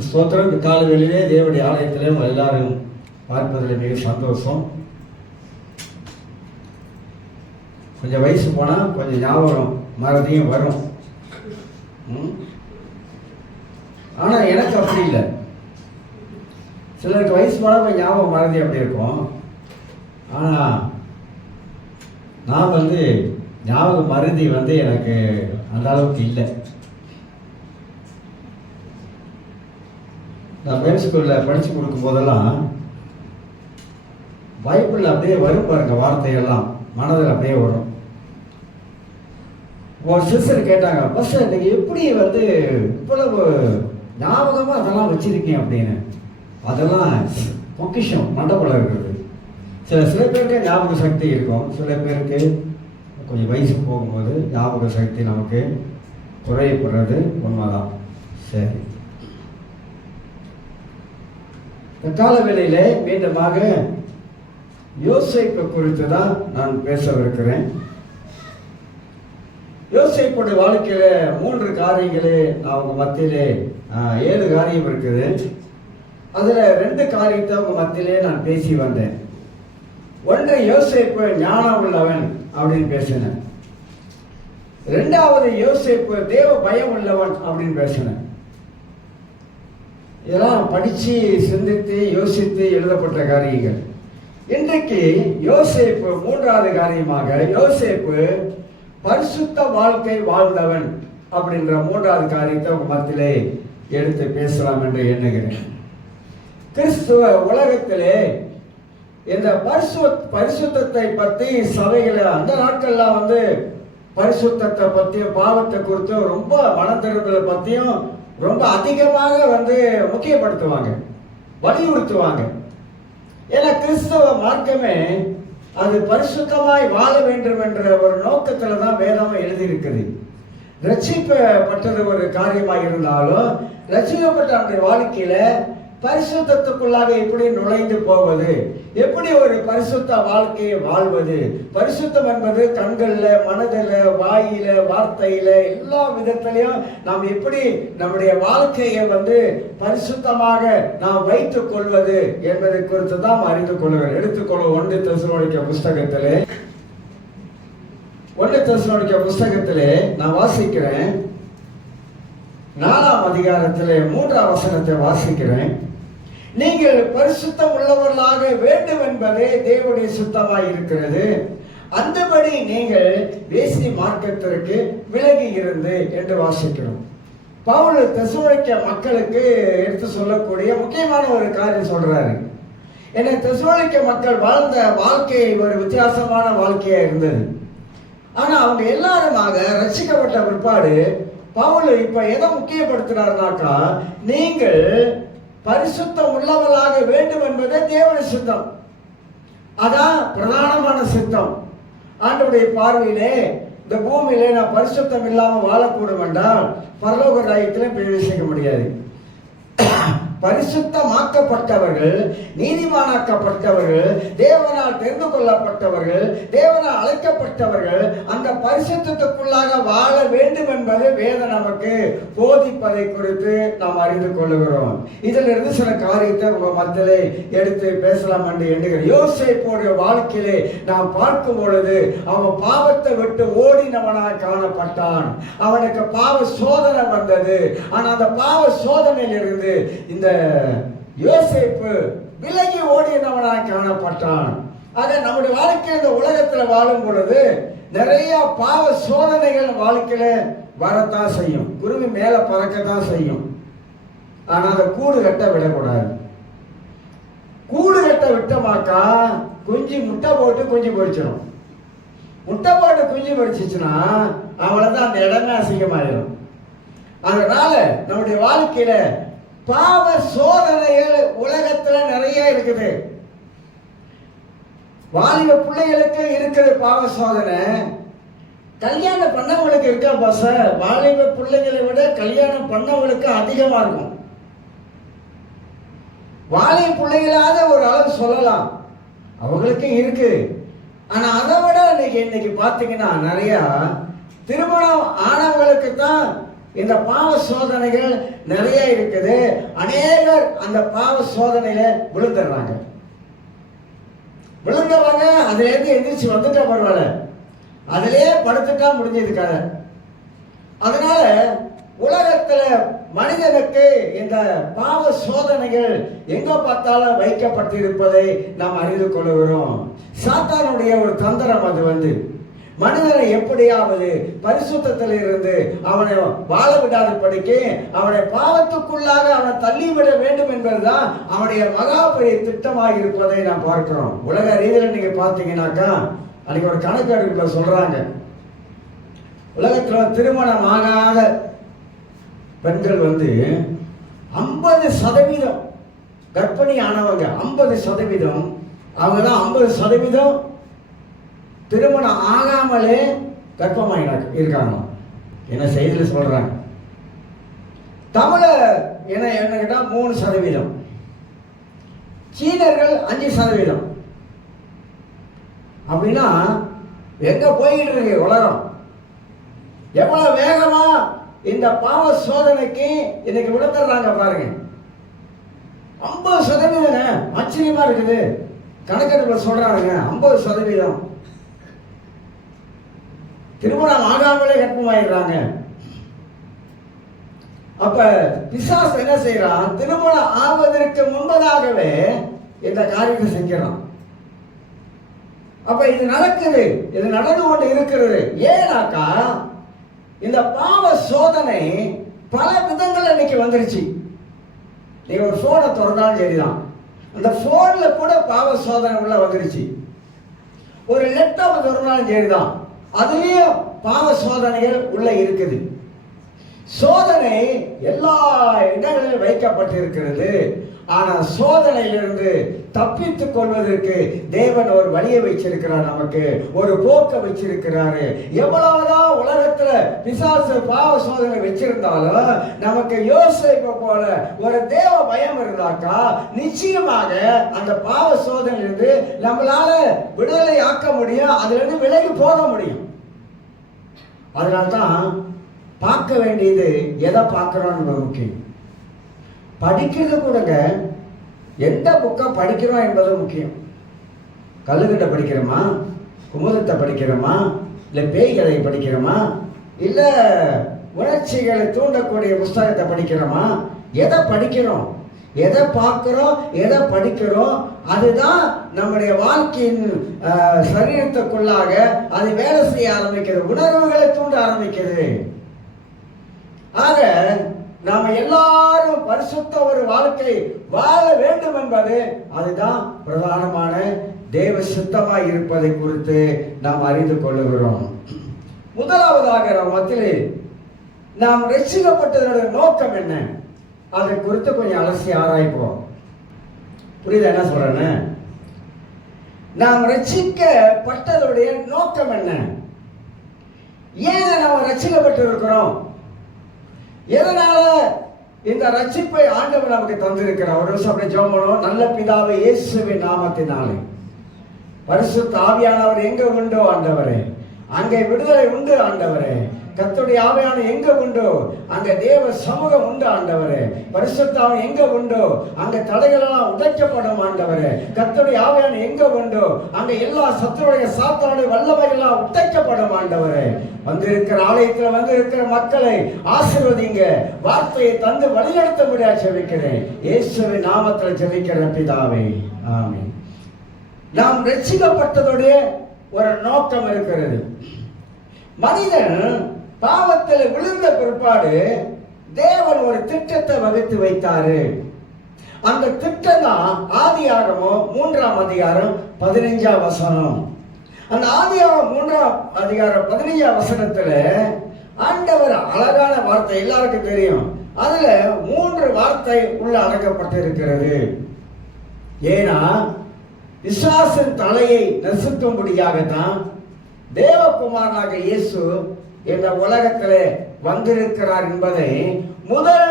ஸ்தோத்திரம். இந்த காலவெளியிலே தேவனுடைய ஆலயத்திலே உங்கள் எல்லாரும் பார்ப்பதில் மிக சந்தோஷம். கொஞ்சம் வயசு போனால் கொஞ்சம் ஞாபகம் மறதியும் வரும். ஆனால் எனக்கு அப்படி இல்லை. சிலருக்கு வயசு போனால் கொஞ்சம் ஞாபகம் மறதி அப்படி இருக்கும். ஆனால் நான் ஞாபகம் மறதி எனக்கு அந்த அளவுக்கு இல்லை. நான் மேல் ஸ்கூலில் படித்து கொடுக்கும் போதெல்லாம் பைபிளில் அப்படியே வரும் பாருங்க, வார்த்தைகள்லாம் மனதில் அப்படியே வரும். ஒரு சிஸ்டர் கேட்டாங்க, பஸ் நீங்கள் எப்படி இவ்வளவு ஞாபகமாக அதெல்லாம் வச்சுருக்கீங்க அப்படின்னு. அதெல்லாம் பொக்கிஷம் மண்டபத்தில் இருக்கிறது. சில பேருக்கு ஞாபக சக்தி இருக்கும், சில பேருக்கு கொஞ்சம் வயசு போகும்போது ஞாபக சக்தி நமக்கு குறையப்படுறது உண்மைதான். சரி, இந்த கால வேளையிலே மீண்டுமாக யோசேப்பு குறித்து தான் நான் பேசவிருக்கிறேன். யோசேப்புடைய வாழ்க்கையில 3 காரியங்களே அவங்க மத்தியிலே 7 காரியம் இருக்குது. அதுல 2 காரியத்தை அவங்க மத்தியிலே நான் பேசி வந்தேன். ஒன்று, யோசேப்பு ஞானம் உள்ளவன் அப்படின்னு பேசினேன். 2வது, யோசேப்பு தேவ பயம் உள்ளவன் அப்படின்னு பேசினேன். இதெல்லாம் படித்து சிந்தித்து யோசித்து எழுதப்பட்ட காரியங்கள். இன்றைக்கு யோசேப்பு 3வது காரியமாக யோசேப்பு பரிசுத்த வாழ்க்கை வாழ்ந்தவன் அப்படின்ற 3வது காரியத்தை உங்க மத்தியிலே எடுத்து பேசலாம் என்று எண்ணுகிறேன். கிறிஸ்துவ உலகத்திலே இந்த பரிசுத்தத்தை பற்றி சபைகளை அந்த நாட்கள்லாம் பரிசுத்தத்தை பற்றியும் பாவத்தை குறித்தும் ரொம்ப மனம் திரும்பலை பற்றியும் ரொம்ப அதிகமாக முக்கியப்படுத்துவாங்க, வலியுறுத்துவாங்க. ஏன்னா கிறிஸ்தவ மார்க்கமே அது பரிசுத்தமாய் வாழ வேண்டும் என்ற ஒரு நோக்கத்துல தான் வேதம் எழுதியிருக்குது. ரட்சிக்கப்பட்டது ஒரு காரியமாக இருந்தாலும் ரட்சிக்கப்பட்ட அந்த வாழ்க்கையில பரிசுத்தத்துக்குள்ளாக எப்படி நுழைந்து போவது, எப்படி ஒரு பரிசுத்த வாழ்க்கையை வாழ்வது. பரிசுத்தம் என்பது கண்கள்ல, மனதில், வாயில, வார்த்தையில, எல்லா விதத்திலையும் நாம் எப்படி நம்முடைய வாழ்க்கையை பரிசுத்தமாக நாம் வைத்துக் கொள்வது என்பதை குறித்து தான் அறிந்து கொள்ளுங்கள். எடுத்துக்கொள்ளும் 1 தெசலோனிக்கேயர் புஸ்தகத்திலே நான் வாசிக்கிறேன். 4ஆம் அதிகாரத்திலே 3ஆம் வசனத்தை வாசிக்கிறேன். நீங்கள் பரிசுத்தம் உள்ளவர்களாக வேண்டும் என்பதே தேவனுடைய சுத்தமாய் இருக்கிறது. அந்தபடி நீங்கள் வேசி மார்க்கத்திற்கு விலகி இருந்து என்று வாசிக்கிறோம். பவுல் தெசலோனிக்கே மக்களுக்கு எடுத்து சொல்லக்கூடிய முக்கியமான ஒரு காரியம் சொல்றாரு. ஏன்னா தெசலோனிக்கே மக்கள் வாழ்ந்த வாழ்க்கை ஒரு வித்தியாசமான வாழ்க்கையா இருந்தது. ஆனா அவங்க எல்லாருமாக ரட்சிக்கப்பட்ட பிற்பாடு பவுல் இப்ப எதை முக்கியப்படுத்துறாருனாக்கா, நீங்கள் பரிசுத்தம் உள்ளவர்களாக வேண்டும் என்பதே தேவனுடைய சித்தம். அதான் பிரதானமான சித்தம். ஆண்டவருடைய பார்வையிலே இந்த பூமியிலே நான் பரிசுத்தம் இல்லாமல் வாழக்கூடும் என்றால் பரலோக ராஜ்யத்திலே பிரவேசிக்க முடியாது. பரிசுத்தமாக்கப்பட்டவர்கள், நீதிமானாக்கப்பட்டவர்கள், தேவனால் தெரிந்து கொள்ளப்பட்டவர்கள், தேவனால் அழைக்கப்பட்டவர்கள் அந்த பரிசுத்தத்துக்குள்ளாக வாழ வேண்டும் என்பது வேதம் நமக்கு போதிப்பதை குறித்து நாம் அறிந்து கொள்ளுகிறோம். இதிலிருந்து சில காரியத்தை உங்க மத்தியிலே எடுத்து பேசலாம் என்று எண்ணுகிறேன். யோசேப்புடைய வாழ்க்கையிலே நாம் பார்க்கும் பொழுது அவன் பாவத்தை விட்டு ஓடினவனாக காணப்பட்டான். அவனுக்கு பாவ சோதனை வந்தது. ஆனால் அந்த பாவ சோதனையிலிருந்து இந்த யோசேப்பு விலகி ஓடினவனாக காணப்பட்டான். ஆக நம்முடைய வாழ்க்கையில் இந்த உலகத்தில் வாழும் பொழுது நிறைய பாவ சோதனைகள் வாழ்க்கையில வரத்தான் செய்யும். குருவி மேல பறக்கத்தான் செய்யும். ஆனா அதை கூடு கட்ட விடக்கூடாது. கூடு கட்ட விட்டமாக்கா குஞ்சு முட்டை போட்டு குஞ்சு பொரிச்சிடும். முட்டை போட்டு குஞ்சு பொரிச்சிச்சுன்னா அவ்வளவுதான், அந்த இடமே அசிங்கமாயிடும். அதனால நம்முடைய வாழ்க்கையில பாவ சோதனைகள் உலகத்துல நிறைய இருக்குது. வாலிப பிள்ளைகளுக்கு இருக்குது பாவ சோதனை. கல்யாணம் பண்ணவங்களுக்கு இருக்கா பாச? வாலிப பிள்ளைகளை விட கல்யாணம் பண்ணவங்களுக்கு அதிகமா இருக்கும். வாலிப பிள்ளைகளாத ஒரு அளவு சொல்லலாம், அவங்களுக்கு இருக்கு. ஆனா அதை விட இன்னைக்கு பாத்தீங்கன்னா நிறைய திருமணம் ஆனவங்களுக்கு தான் இந்த பாவ சோதனைகள் நிறைய இருக்குது. அநேகர் அந்த பாவ சோதனையில விழுந்துடுறாங்க. விழுந்தவங்க அதுல இருந்து எந்திரிச்சு வந்துட்டா பரவாயில்ல, அதிலே படுத்துட்டா முடிஞ்சது கதை. அதனால உலகத்துல மனிதனுக்கு இந்த பாவ சோதனைகள் எங்க பார்த்தாலும் வைக்கப்பட்டிருப்பதை நாம் அறிந்து கொள்கிறோம். சாத்தானுடைய ஒரு தந்திரம் அது மனிதனை எப்படியாவது பரிசுத்தத்தில் இருந்து அவனை வாழ விடாதபடிக்கு அவனை பாவத்துக்குள்ளாக அவனை தள்ளிவிட வேண்டும் என்பதுதான் அவனுடைய மகா பெரிய திட்டமாக இருப்பதை நாம் பார்க்கிறோம். உலக ரீதியில் நீங்க பார்த்தீங்கன்னாக்கா அன்னைக்கு ஒரு கணக்கெடுப்புல சொல்றாங்க, உலகத்தில் திருமணம் ஆகாத பெண்கள் 50% கர்ப்பிணி ஆனவங்க 50% அவங்க தான் 50% திருமணம் ஆகாமலே கர்ப்பமாக இருக்காங்க. என்ன செய்தியில் சொல்றாங்க. தமிழ என்ன கேட்டா 3%, சீனர்கள் 5%. அப்படின்னா எங்க போயிட்டு இருக்கு உலகம்? எவ்வளவு வேகமா இந்த பாவ சோதனைக்கு இன்னைக்கு விடுத்துறாங்க பாருங்க. 50% ஆச்சரியமா இருக்குது. கணக்கெடுப்புல சொல்றாங்க 50% திருமணம் ஆகாமலே கர்ப்பமாயிடுறாங்க. அப்ப பிசாசு என்ன செய்யறான்? திருமணம் ஆவதற்கு முன்பதாகவே இந்த காரியத்தை செஞ்சிடறான். அப்ப இது நடக்குது, இது நடந்து கொண்டு இருக்கிறது. ஏனாக்கா இந்த பாவ சோதனை பல விதங்கள் இன்னைக்கு வந்துருச்சு. நீங்க ஒரு போனை திறந்தாலும் சரிதான், அந்த போன்ல கூட பாவ சோதனை உள்ள வந்துருச்சு. ஒரு லேப்டாப் திறந்தாலும் சரிதான், அதுலயும் பாவ சோதனைகள் உள்ள இருக்குது. சோதனை எல்லா இடங்களிலும் வைக்கப்பட்டிருக்கிறது. ஆனா சோதனையிலிருந்து தப்பித்துக் கொள்வதற்கு தேவன் ஒரு வழியை வச்சிருக்கிறார், நமக்கு ஒரு போக்க வச்சிருக்கிறாரு. எவ்வளவுதான் உலகத்துல பிசாசு பாவ சோதனை வச்சிருந்தாலும் நமக்கு யோசேப்பை போல ஒரு தேவ பயம் இருந்தாக்கா நிச்சயமாக அந்த பாவ சோதனையிலிருந்து நம்மளால விடுதலை ஆக்க முடியும், அதுல இருந்து விலகி போக முடியும். அதனால்தான் பார்க்க வேண்டியது எதை பார்க்கிறோம் முக்கியம். படிக்கிறது கூடங்க, எந்த புக்கை படிக்கிறோம் என்பது முக்கியம். கல்லுக்கிட்ட படிக்கிறோமா, குமுதத்தை படிக்கிறோமா, இல்லை பேய் கதையை படிக்கிறோமா, இல்லை உணர்ச்சிகளை தூண்டக்கூடிய புஸ்தகத்தை படிக்கிறோமா, எதை படிக்கிறோம், எதை பார்க்கிறோம், எதை படிக்கிறோம், அதுதான் நம்முடைய வாழ்க்கையின் சரீரத்துக்குள்ளாக அது வேலை செய்ய ஆரம்பிக்கிறது, உணர்வுகளை தூண்ட ஆரம்பிக்கிறது. ஆக நாம எல்லாரும் பரிசுத்த ஒரு வாழ்க்கை வாழ வேண்டும் என்பது அதுதான் பிரதானமான தேவ சித்தமாய் இருப்பதை குறித்து நாம் அறிந்து கொள்ளுகிறோம். முதலாவதாக நம் மத்தியிலே நாம் ரட்சிக்கப்பட்டதனுடைய நோக்கம் என்ன, அதை குறித்து கொஞ்சம் அலசி ஆராய்ப்போம். புரியுதா என்ன சொல்றேன்னு? நாம் ரட்சிக்கப்பட்டதுடைய நோக்கம் என்ன? ஏன் நாம் ரட்சிக்கப்பட்டு இருக்கிறோம்? எதனால இந்த ரட்சிப்பை ஆண்டவர் நமக்கு தந்திருக்கிறார்? ஒரு நிமிஷம் அப்படி ஜெபம் பண்ணுவோம். நல்ல பிதாவே, இயேசுவின் நாமத்தினாலே பரிசுத்த ஆவியானவர் எங்க உண்டோ ஆண்டவரே அங்கே விடுதலை உண்டு ஆண்டவரே. கர்த்தருடைய ஆவியானவர் எங்க உண்டோ அங்க தேவ சமூகம் உண்டு ஆண்டவரே. பரிசுத்த ஆவி எங்க உண்டோ அங்க தடைகள் எல்லாம் உடைக்கப்படும் ஆண்டவரே. கர்த்தருடைய ஆவியானவர் எங்க உண்டோ அங்க எல்லா சத்துருடைய சாத்தானுடைய வல்லமைகள் எல்லாம் உடைக்கப்படும் ஆண்டவரே. வந்திருக்கிற ஆலயத்தில் வந்திருக்கிற மக்களை ஆசீர்வதிங்க, வார்த்தையை தந்து வழிநடத்த முடியாது ஜெபிக்கிறேன். இயேசுவின் நாமத்தில் ஜெபிக்கிறேன் பிதாவே, ஆமென். நாம் ரட்சிக்கப்பட்டதுடைய ஒரு நோக்கம் இருக்கிறது. மனிதன் பாவத்தில் விழுந்த பிற்பாடு தேவன் ஒரு திட்டத்தை வகுத்து வைத்தாரு. அந்த திட்டம் தான் ஆதியாகமம் 3ஆம் அதிகாரம் 15ஆம் வசனம். அந்த ஆதியாகமம் 3ஆம் அதிகாரம் 15ஆம் வசனத்துல ஆண்டவர் அழகான வார்த்தை எல்லாருக்கும் தெரியும். அதுல 3 வார்த்தை உள்ள அடக்கப்பட்டிருக்கிறது. ஏன்னா பிசாசின் தலையை நசுக்கும்படியாகத்தான் தேவகுமாரனாக இயேசு இந்த உலகத்திலே வந்திருக்கிறார் என்பதை முதல்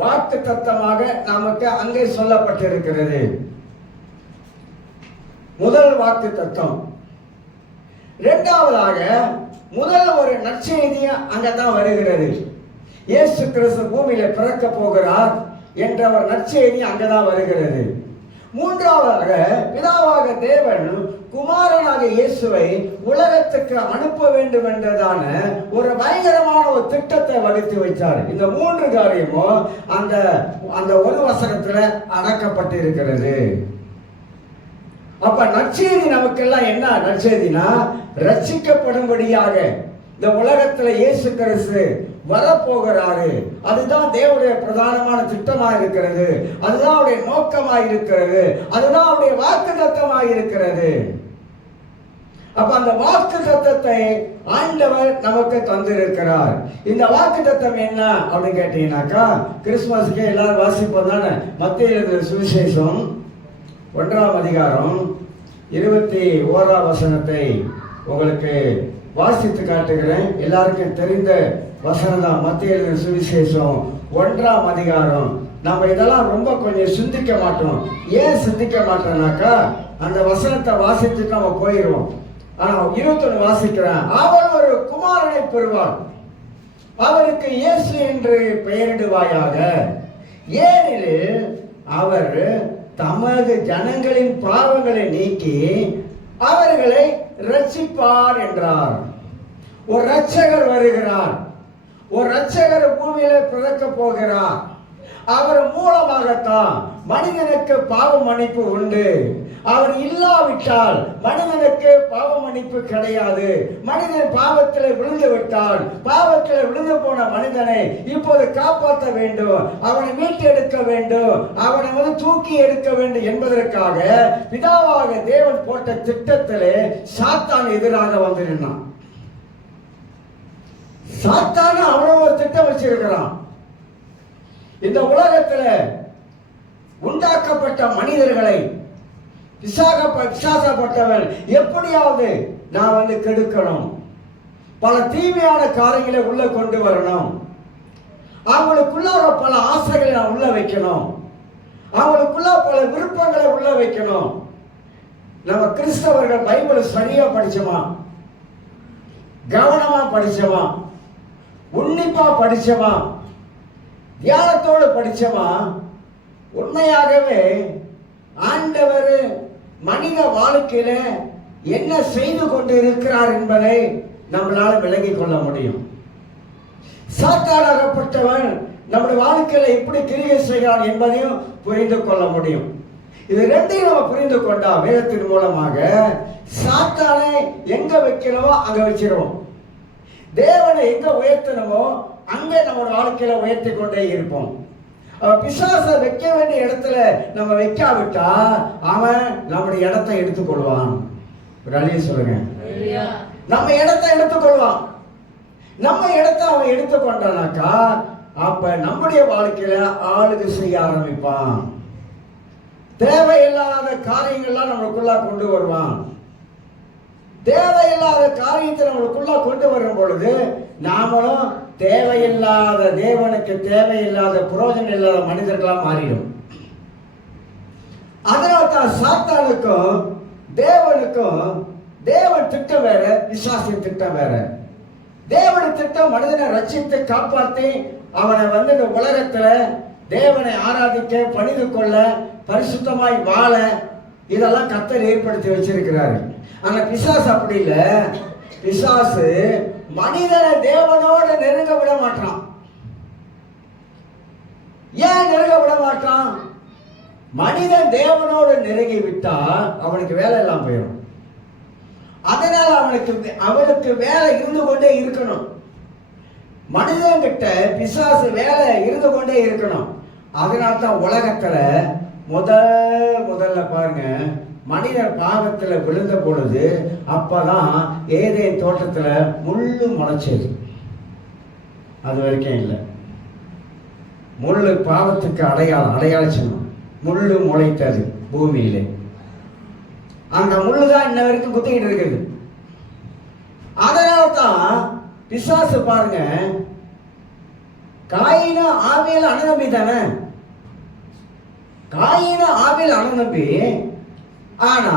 வாக்குத்தத்தமாக நமக்கு அங்கே சொல்லப்பட்டிருக்கிறது. முதல் வாக்குத்தத்தம். இரண்டாவதாக முதல் ஒரு நற்செய்தியும் அங்கதான் வருகிறது. இயேசு கிறிஸ்து பூமியில பிறக்க போகிறார் என்ற ஒரு நற்செய்தி அங்கதான் வருகிறது. மூன்றாவதாக பிதாவாக தேவன் குமாரனாக இயேசுவை உலகத்துக்கு அனுப்ப வேண்டும் என்றதான ஒரு பயங்கரமான ஒரு திட்டத்தை வகுத்து வைத்தார். இந்த மூன்று காரியமும் அந்த அந்த ஒரு வசனத்துல அடக்கப்பட்டிருக்கிறது. அப்ப நற்செய்தி நமக்கெல்லாம் என்ன நற்செய்தினா, ரட்சிக்கப்படும்படியாக இந்த உலகத்துல இயேசு கிறிஸ்து வரப்போகிறாரு. அதுதான் தேவனுடைய பிரதானமான திட்டமாக இருக்கிறது. அதுதான் அவருடைய நோக்கமாக இருக்கிறது. அதுதான் அவருடைய வாக்குத்தத்தமாக இருக்கிறது. அப்ப அந்த வாக்குத்தத்தத்தை ஆண்டவர் நமக்கு தந்திருக்கிறார். இந்த வாக்குத்தத்தம் என்ன அப்படின்னு கேட்டீங்கன்னாக்கா, கிறிஸ்துமஸுக்கு எல்லாரும் வாசிப்போம் தானே. மத்திய எழுதின சுவிசேஷம் 1ஆம் அதிகாரம் 21ஆம் வசனத்தை உங்களுக்கு வாசித்து காட்டுகிறேன். எல்லாருக்கும் தெரிந்த வசனம் தான். மத்திய எழுதின சுவிசேஷம் 1ஆம் அதிகாரம். நம்ம இதெல்லாம் ரொம்ப கொஞ்சம் சிந்திக்க மாட்டோம். ஏன் சிந்திக்க மாட்டோம்னாக்கா, அந்த வசனத்தை வாசிச்சுட்டு நம்ம போயிடுவோம். ஆனா 21 வாசிக்கிறேன். அவள் ஒரு குமாரனை பெறுவாள், அவருக்கு இயேசு என்று பெயரிடுவாயாக, ஏனெனில் அவர் தமது ஜனங்களின் பாவங்களை நீக்கி அவர்களை ரட்சிப்பார் என்றார். ஒரு ரட்சகர் வருகிறார். ஒரு ரட்சகர் பூமியில பிறக்க போகிறார். அவர் மூலமாகத்தான் மனிதனுக்கு பாவ மன்னிப்பு உண்டு. அவர் இல்லாவிட்டால் மனிதனுக்கு பாவ மன்னிப்பு கிடையாது. மனிதன் பாவத்தில் விழுந்து விட்டால், பாவத்தில் விழுந்து போன மனிதனை இப்போது காப்பாற்ற வேண்டும், அவனை மீட்டெடுக்க வேண்டும், அவனை தூக்கி எடுக்க வேண்டும் என்பதற்காக பிதாவாக தேவன் போட்ட திட்டத்திலே சாத்தான் எதிராக வந்து நின்றான். சாத்தான அவ்வளவு ஒரு திட்டம் வச்சிருக்கிறான். இந்த உலகத்தில் உண்டாக்கப்பட்ட மனிதர்களை பிசாசப்பட்டவன் எப்படியாவது நான் கெடுக்கணும், பல தீமையான காரியங்களை உள்ள கொண்டு வரணும், அவங்களுக்குள்ளார பல ஆசைகளை நான் உள்ள வைக்கணும், அவங்களுக்குள்ள பல விருப்பங்களை உள்ள வைக்கணும். நம்ம கிறிஸ்தவர்கள் பைபிள் சரியா படிச்சோமா, கவனமா படிச்சோமா, உன்னிப்பா படிச்சோமா, தியானத்தோடு படிச்சோமா, உண்மையாகவே ஆண்டவர் மனித வாழ்க்கையில என்ன செய்து கொண்டு இருக்கிறார் என்பதை நம்மளால விளங்கிக் கொள்ள முடியும். சாத்தானாகப்பட்டவன் நம்முடைய வாழ்க்கையில எப்படி கிரியை செய்கிறான் என்பதையும் புரிந்து கொள்ள முடியும். இது ரெண்டையும் நம்ம புரிந்து கொண்டா வேதத்தின் மூலமாக சாத்தானை எங்க வைக்கணுமோ அங்க வச்சிருவோம், தேவனை எங்க உயர்த்தணுமோ அங்கே நம்ம வாழ்க்கையில உயர்த்தி கொண்டே இருப்போம். பிசாச வைக்க வேண்டிய இடத்துல நம்ம வைக்காவிட்டா அவன் நம்முடைய இடத்தை எடுத்துக்கொள்வான். ஒரு அழிய சொல்லுங்க, நம்ம இடத்தை எடுத்துக்கொள்வான். நம்ம இடத்தை அவன் எடுத்துக்கொண்டானாக்கா அப்ப நம்முடைய வாழ்க்கையில ஆளுகை செய்ய ஆரம்பிப்பான். தேவையில்லாத காரியங்கள்லாம் நம்மளுக்குள்ள கொண்டு வருவான். தேவையில்லாத காரியத்தை நம்மளுக்குள்ள கொண்டு வரும் பொழுது நாமளும் தேவையில்லாத, தேவனுக்கு தேவையில்லாத, புரோஜனம் இல்லாத மனிதர்களா மாறிடும். அதனால தான் சாத்தானுக்கும் தேவனுக்கும் தேவன் திட்டம் வேற, விசுவாசின் திட்டம் வேற. தேவன் திட்டம் மனிதனை ரட்சித்து காப்பாற்றி அவனை இந்த உலகத்துல தேவனை ஆராதிக்க, பணிந்து கொள்ள, பரிசுத்தமாய் வாழ இதெல்லாம் கர்த்தர் ஏற்படுத்தி வச்சிருக்கிறாரு. ஆனா பிசாசு அப்படி இல்லை. பிசாசு மனிதனை தேவனோடு நெருங்க விட மாட்டான். ஏன் நெருங்க விட மாட்டான்? மனிதன் தேவனோடு நெருங்கி விட்டா அவனுக்கு வேலை எல்லாம் போயிடும். அதனால அவனுக்கு வேலை இருந்து கொண்டே இருக்கணும். மனிதன் கிட்ட பிசாசு வேலை இருந்து கொண்டே இருக்கணும். அதனால தான் உலகத்துல முதல்ல பாருங்க, மனிதர் பாவத்துல விழுந்த பொழுது அப்பதான் ஏதேன் தோட்டத்துல முள்ளு முளைச்சது. அது வரைக்கும் இல்லை. முள்ளு பாவத்துக்கு அடையாள சின்னம். முள்ளு முளைத்தது பூமியிலே. அந்த முள்ளு தான் இன்ன வரைக்கும் குத்திக்கிட்டு இருக்குது. அதனால தான் பிசாசு பாருங்க, காயின ஆவியல் அனுநம்பி தானே, காயின ஆவியல் அனுநம்பி. ஆனா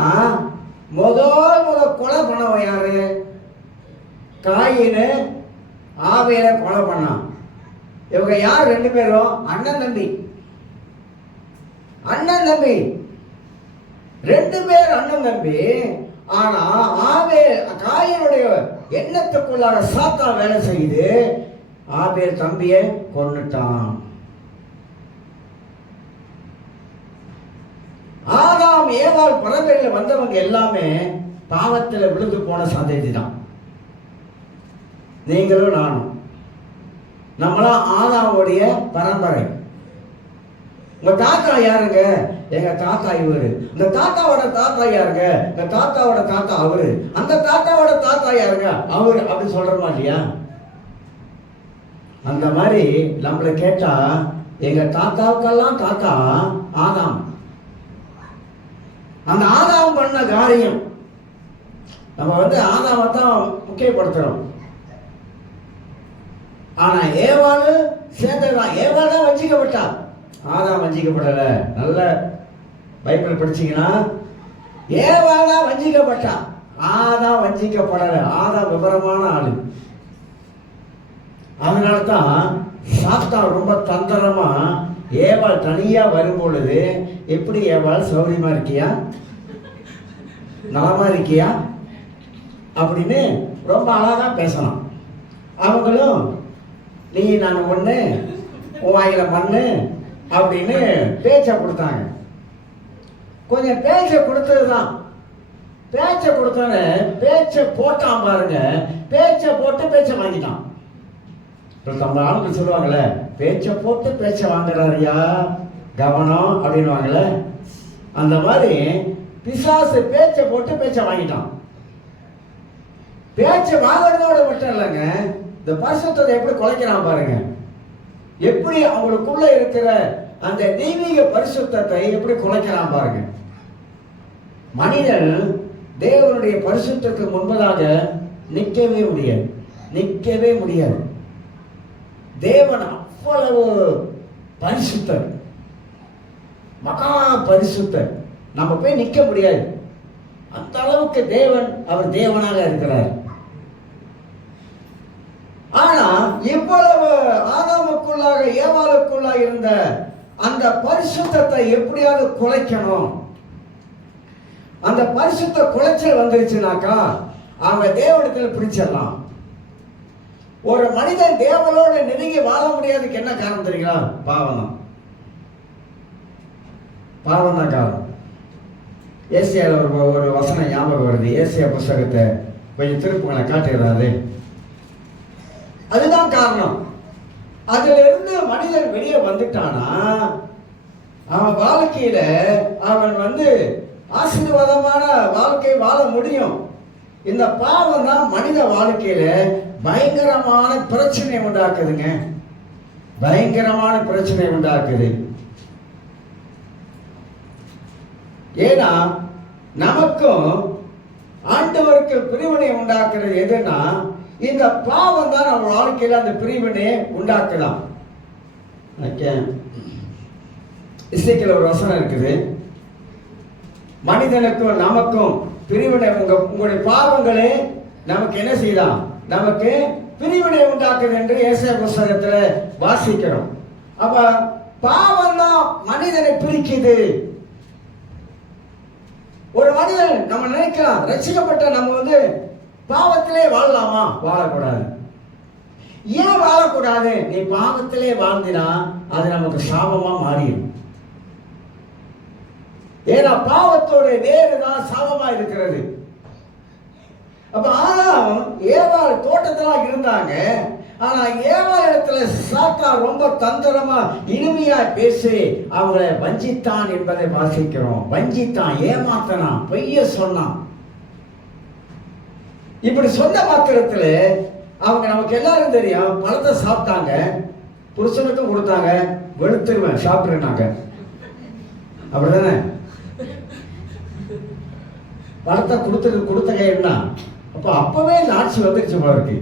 முதல் கொலை பண்ணவன் யாரு? காயினு ஆவியல கொலை பண்ணான். இவங்க யார்? 2 பேரும் அண்ணன் தம்பி. அண்ணன் தம்பி 2 பேர் அண்ணன் தம்பி. ஆனா காயினுடைய எண்ணத்துக்குள்ளாக சாத்தான் வேலை செய்யுது. ஆபேல் தம்பியை கொன்னுட்டான். ஆதாம் ஏவாள் பரம்பரையில் வந்தவங்க எல்லாமே பாவத்தில் விழுந்து போன சந்ததி தான். நீங்களும் நானும் நம்மளாம் ஆதாமுடைய பரம்பரை. உங்க தாத்தா யாருங்க? எங்க தாத்தா இவரு. இந்த தாத்தாவோட தாத்தா யாருங்க? எங்க தாத்தாவோட தாத்தா அவரு. அந்த தாத்தாவோட தாத்தா யாருங்க? அவரு. அப்படி சொல்றோமா இல்லையா? அந்த மாதிரி நம்மளை கேட்டா எங்க தாத்தாவுக்கெல்லாம் தாத்தா ஆதாம். அந்த ஆதாம் பண்ண காரியம் நம்ம ஆதாமை தான் முக்கியப்படுத்துறோம். ஆனா ஏவாளு சேர்ந்ததான். ஏவாள் தான் வஞ்சிக்கப்பட்டா, ஆதாம் வஞ்சிக்கப்படல. நல்ல பைபிள் படிச்சீங்கன்னா ஏவாள் தான் வஞ்சிக்கப்பட்டா, ஆதாம் வஞ்சிக்கப்படல. ஆதாம் விவரமான ஆளு. அதனால்தான் சாத்தான் ரொம்ப தந்திரமா ஏவாள் தனியா வரும் பொழுது, எப்படி ஏவாள் சௌரியமா இருக்கியா, நலமா இருக்கியா அப்படின்னு ரொம்ப அழகா பேசலாம். அவங்களும் நீ நான் ஒண்ணு, உன் வாயில மண்ணு அப்படின்னு பேச்ச கொடுத்தாங்க. கொஞ்சம் பேச்ச கொடுத்ததுதான். பேச்ச கொடுத்தோன்னு பேச்ச போட்டான் பாருங்க. பேச்ச போட்டு பேச்ச வாங்கிட்டான். நம்ம ஆளுங்க சொல்லுவாங்களே, பேச்ச போட்டு பேச்ச வாங்குறாரியா, கவனம் அப்படின்னு. அந்த மாதிரி பிசாசு பேச்ச போட்டு பேச்ச வாங்கிட்டான். பேச்ச வாங்குறதோட மட்டும் இல்லைங்க, இந்த பரிசுத்தத்தை எப்படி குலைக்கிறான் பாருங்க. எப்படி அவங்களுக்குள்ள இருக்கிற அந்த தெய்வீக பரிசுத்தத்தை எப்படி குலைக்கிறான் பாருங்க. மனிதன் தேவனுடைய பரிசுத்தத்துக்கு முன்பதாக நிற்கவே முடியாது, நிற்கவே முடியாது. தேவன் அவ்வளவு பரிசுத்தர், மகா பரிசுத்தர். நம்ம போய் நிற்க முடியாது. அந்த அளவுக்கு தேவன், அவர் தேவனாக இருக்கிறார். ஆனா இவ்வளவு ஆதாமுக்குள்ளாக ஏவாளுக்குள்ளாக இருந்த அந்த பரிசுத்தத்தை எப்படியாவது குலைக்கணும். அந்த பரிசுத்த குலைச்சல் வந்துருச்சுனாக்கா அவங்க தேவனிடத்தில் பிடிச்சிடலாம். ஒரு மனிதன் தேவனோட நெருங்கி வாழ முடியாதுக்கு என்ன காரணம் தெரியுங்களா? பாவம் தான். பாவம் தான் காரணம். ஏசியால ஒரு வசனம் ஞாபகம் வருது. ஏசியா புஸ்தகத்தை கொஞ்சம் திருப்புகளை காட்டுகிறாரு. அதுதான் காரணம். அதுல இருந்து மனிதன் வெளியே வந்துட்டானா அவன் வாழ்க்கையில அவன் ஆசீர்வாதமான வாழ்க்கை வாழ முடியும். இந்த பாவம் தான் மனித வாழ்க்கையில பயங்கரமான பிரச்சனை உண்டாக்குதுங்க. பயங்கரமான பிரச்சனை உண்டாக்குது. ஏன்னா நமக்கும் ஆண்டவருக்கு பிரிவினை உண்டாக்குறது எதுன்னா, இந்த பாவம் தான் நம்ம வாழ்க்கையில அந்த பிரிவினை உண்டாக்கலாம். இசைக்கில் ஒரு வசனம் இருக்குது, மனிதனுக்கும் நமக்கும் பிரிவினை, உங்களுடைய பாவங்களே நமக்கு என்ன செய்யலாம், நமக்கு பிரிவினை உண்டாக்குது என்று ஏசாயா புஸ்தகத்துல வாசிக்கிறோம். அப்ப பாவம் தான் மனிதனை பிரிக்குது. ஒரு மனிதன் நம்ம நினைக்கலாம், ரட்சிக்கப்பட்ட நம்ம பாவத்திலே வாழலாமா? வாழக்கூடாது. ஏன் வாழக்கூடாது? நீ பாவத்திலே வாழ்ந்தினா அது நமக்கு சாபமா மாறிடும். ஏன்னா பாவத்தோட வேறுதான் சாபமா இருக்கிறது. அப்ப ஆனாலும் ஏவாள் தோட்டத்துல இருந்தாங்க. ஆனா ஏவாள் இடத்துல சாத்தான் ரொம்ப தந்திரமா இனிமையா பேசி அவங்களை வஞ்சித்தான் என்பதை வாசிக்கிறோம். வஞ்சித்தான், ஏமாத்தனான், பொய்ய சொன்னான். இப்படி சொன்ன மாத்திரத்துல அவங்க, நமக்கு எல்லாரும் தெரியும், பழத்தை சாப்பிட்டாங்க, புருஷனுக்கும் கொடுத்தாங்க, வெளுத்துருவேன் சாப்பிட்டுருந்தாங்க. அப்படிதானே? பழத்தை கொடுத்த கைன்னா அப்ப அப்பவே ஆட்சி வந்துருச்சு போல இருக்கு.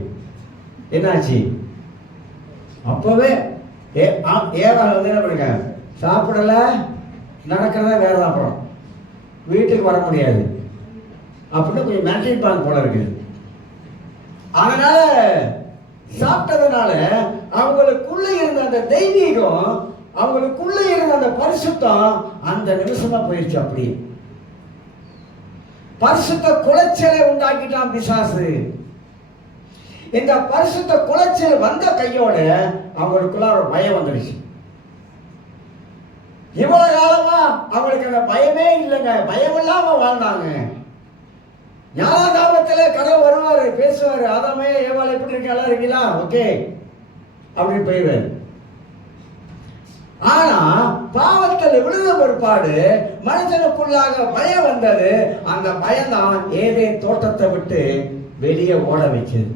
என்னாச்சு? அப்பவே ஏவாள் என்ன பண்ணுங்க, சாப்பிடல, நடக்கிறதா வேற. அப்புறம் வீட்டுக்கு வர முடியாது அப்படின்னு கொஞ்சம் மேட்ரிக் பாங்க போல இருக்கு. அதனால சாப்பிட்டதுனால அவங்களுக்குள்ள இருந்த அந்த தெய்வீகம், அவங்களுக்குள்ள இருந்த அந்த பரிசுத்தம் அந்த நிமிஷமா போயிடுச்சு. அப்படி பரிசுத்த குலைச்சலை உண்டாக்கிட்டான் பிசாசு. இந்த பரிசுத்த குலைச்சல் வந்த கையோட அவங்களுக்குள்ள ஒரு பயம் வந்துருச்சு. இவ்வளவு காலமா அவங்களுக்கு அந்த பயமே இல்லைங்க, பயம் இல்லாம வாழ்ந்தாங்க. ஞானதாபத்துல கடவுள் வருவாரு, பேசுவாரு, ஆதாமே ஏவாள் எப்படி இருக்கா, இருக்கீங்களா, ஓகே அப்படின்னு போயிடுவாரு. ஆனா பாவத்தில் விழுந்த பிற்பாடு மனிதனுக்குள்ளாக பயம் வந்தது. அந்த பயம்தான் ஏதேன் தோட்டத்தை விட்டு வெளியே ஓட வைக்குது.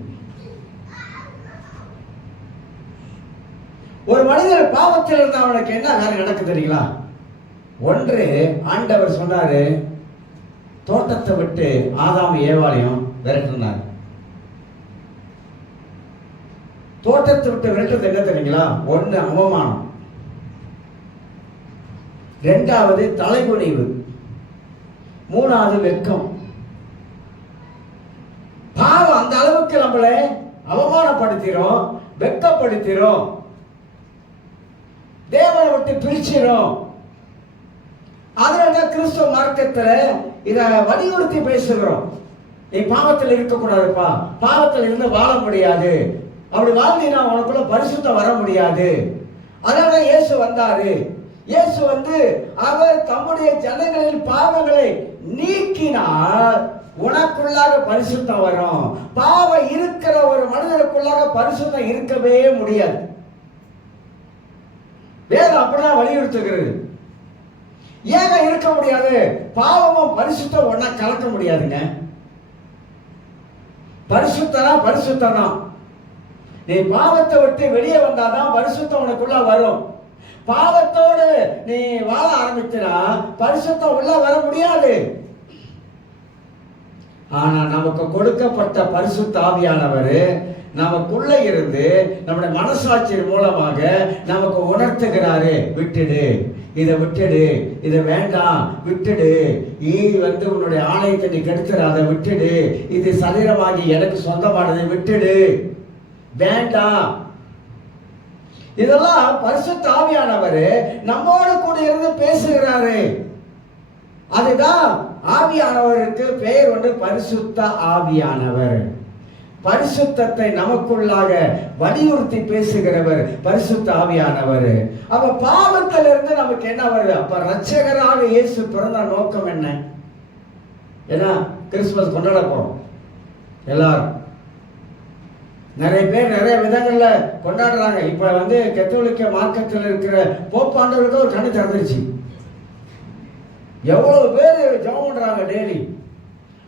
ஒரு மனிதன் பாவத்தில் இருந்த அவனுக்கு என்ன காரியம் நடக்கு தெரியுங்களா? ஒன்று, ஆண்டவர் சொன்னாரு, தோட்டத்தை விட்டு ஆதாம் ஏவாளையும் விரட்டினார். தோட்டத்தை விட்டு விரட்டுறது என்ன தெரியுங்களா? ஒன்று அவமானம், இரண்டாவது தலைகுனிவு, மூணாவது வெட்கம். பாவம் அந்த அளவுக்கு நம்மளை அவமானப்படுத்திரும், வெட்கப்படுத்திரும், தேவனை விட்டு பிரிச்சிடும். அதனால கிறிஸ்துவ மார்க்கத்தில் இத வலியுறுத்தி பேசுகிறோம். நீ பாவத்தில் இருக்கக்கூடாதுப்பா, பாவத்தில் இருந்து வாழ முடியாது, அப்படி வாழ்ந்தீங்கன்னா உனக்குள்ள பரிசுத்தம் வர முடியாது. அதனால இயேசு வந்தாரு. இயேசு வந்து அவர் தம்முடைய ஜனங்களின் பாவங்களை நீக்கினால் உனக்குள்ளாக பரிசுத்தம் வரும். பாவம் இருக்கிற ஒரு மனிதனுக்குள்ளாக பரிசுத்தம் இருக்கவே முடியாது. வேதம் அப்படிதான் வலியுறுத்துகிறது. ஏங்க இருக்க முடியாது? பாவமும் பரிசுத்தம் ஒன்னா கலக்க முடியாதுங்க. பரிசுத்தனா பரிசுத்தனா, நீ பாவத்தை விட்டு வெளியே வந்தாதான் பரிசுத்தம் உனக்குள்ள வரும். பாவத்தோடு நீ வாழ ஆரம்பிச்சினா பரிசுத்தம் உள்ள வர முடியாது. ஆனா நமக்கு கொடுக்கப்பட்ட பரிசுத்த ஆவியானவர் நமக்குள்ள இருந்து நம்முடைய மனசாட்சியின் மூலமாக நமக்கு உணர்த்துகிறாரு. விட்டுடு, இதை விட்டுடு, இதை வேண்டாம், விட்டுடு, நீ வந்து உன்னுடைய ஆலயத்தை நீ கெடுத்துறாத, விட்டுடு, இது சரீரமாகி எனக்கு சொந்தமானதை விட்டுடு, வேண்டாம். இதெல்லாம் பரிசுத்த ஆவியானவர் நம்மோடு கூட இருந்து பேசுகிறாரு. அதுதான் ஆவியானவருக்கு பெயர் ஒன்று, பரிசுத்த ஆவியானவர். பரிசுத்தத்தை நமக்குள்ளாக வலியுறுத்தி பேசுகிறவர் பரிசுத்த ஆவியானவர். அப்ப பாவத்தில் இருந்து நமக்கு என்ன வருது? அப்ப ரட்சகராக இயேசு பிறந்த நோக்கம் என்ன? ஏன்னா கிறிஸ்துமஸ் கொண்டாட போறோம் எல்லாரும். நிறைய பேர் நிறைய விதங்கள்ல கொண்டாடுறாங்க. இப்ப வந்து கத்தோலிக்க மார்க்கத்தில் இருக்கிற போப்பாண்டவருக்கு ஒரு கண்ணு திறந்துருச்சு. எவ்வளவு பேர் ஜெபம் பண்றாங்க டெய்லி.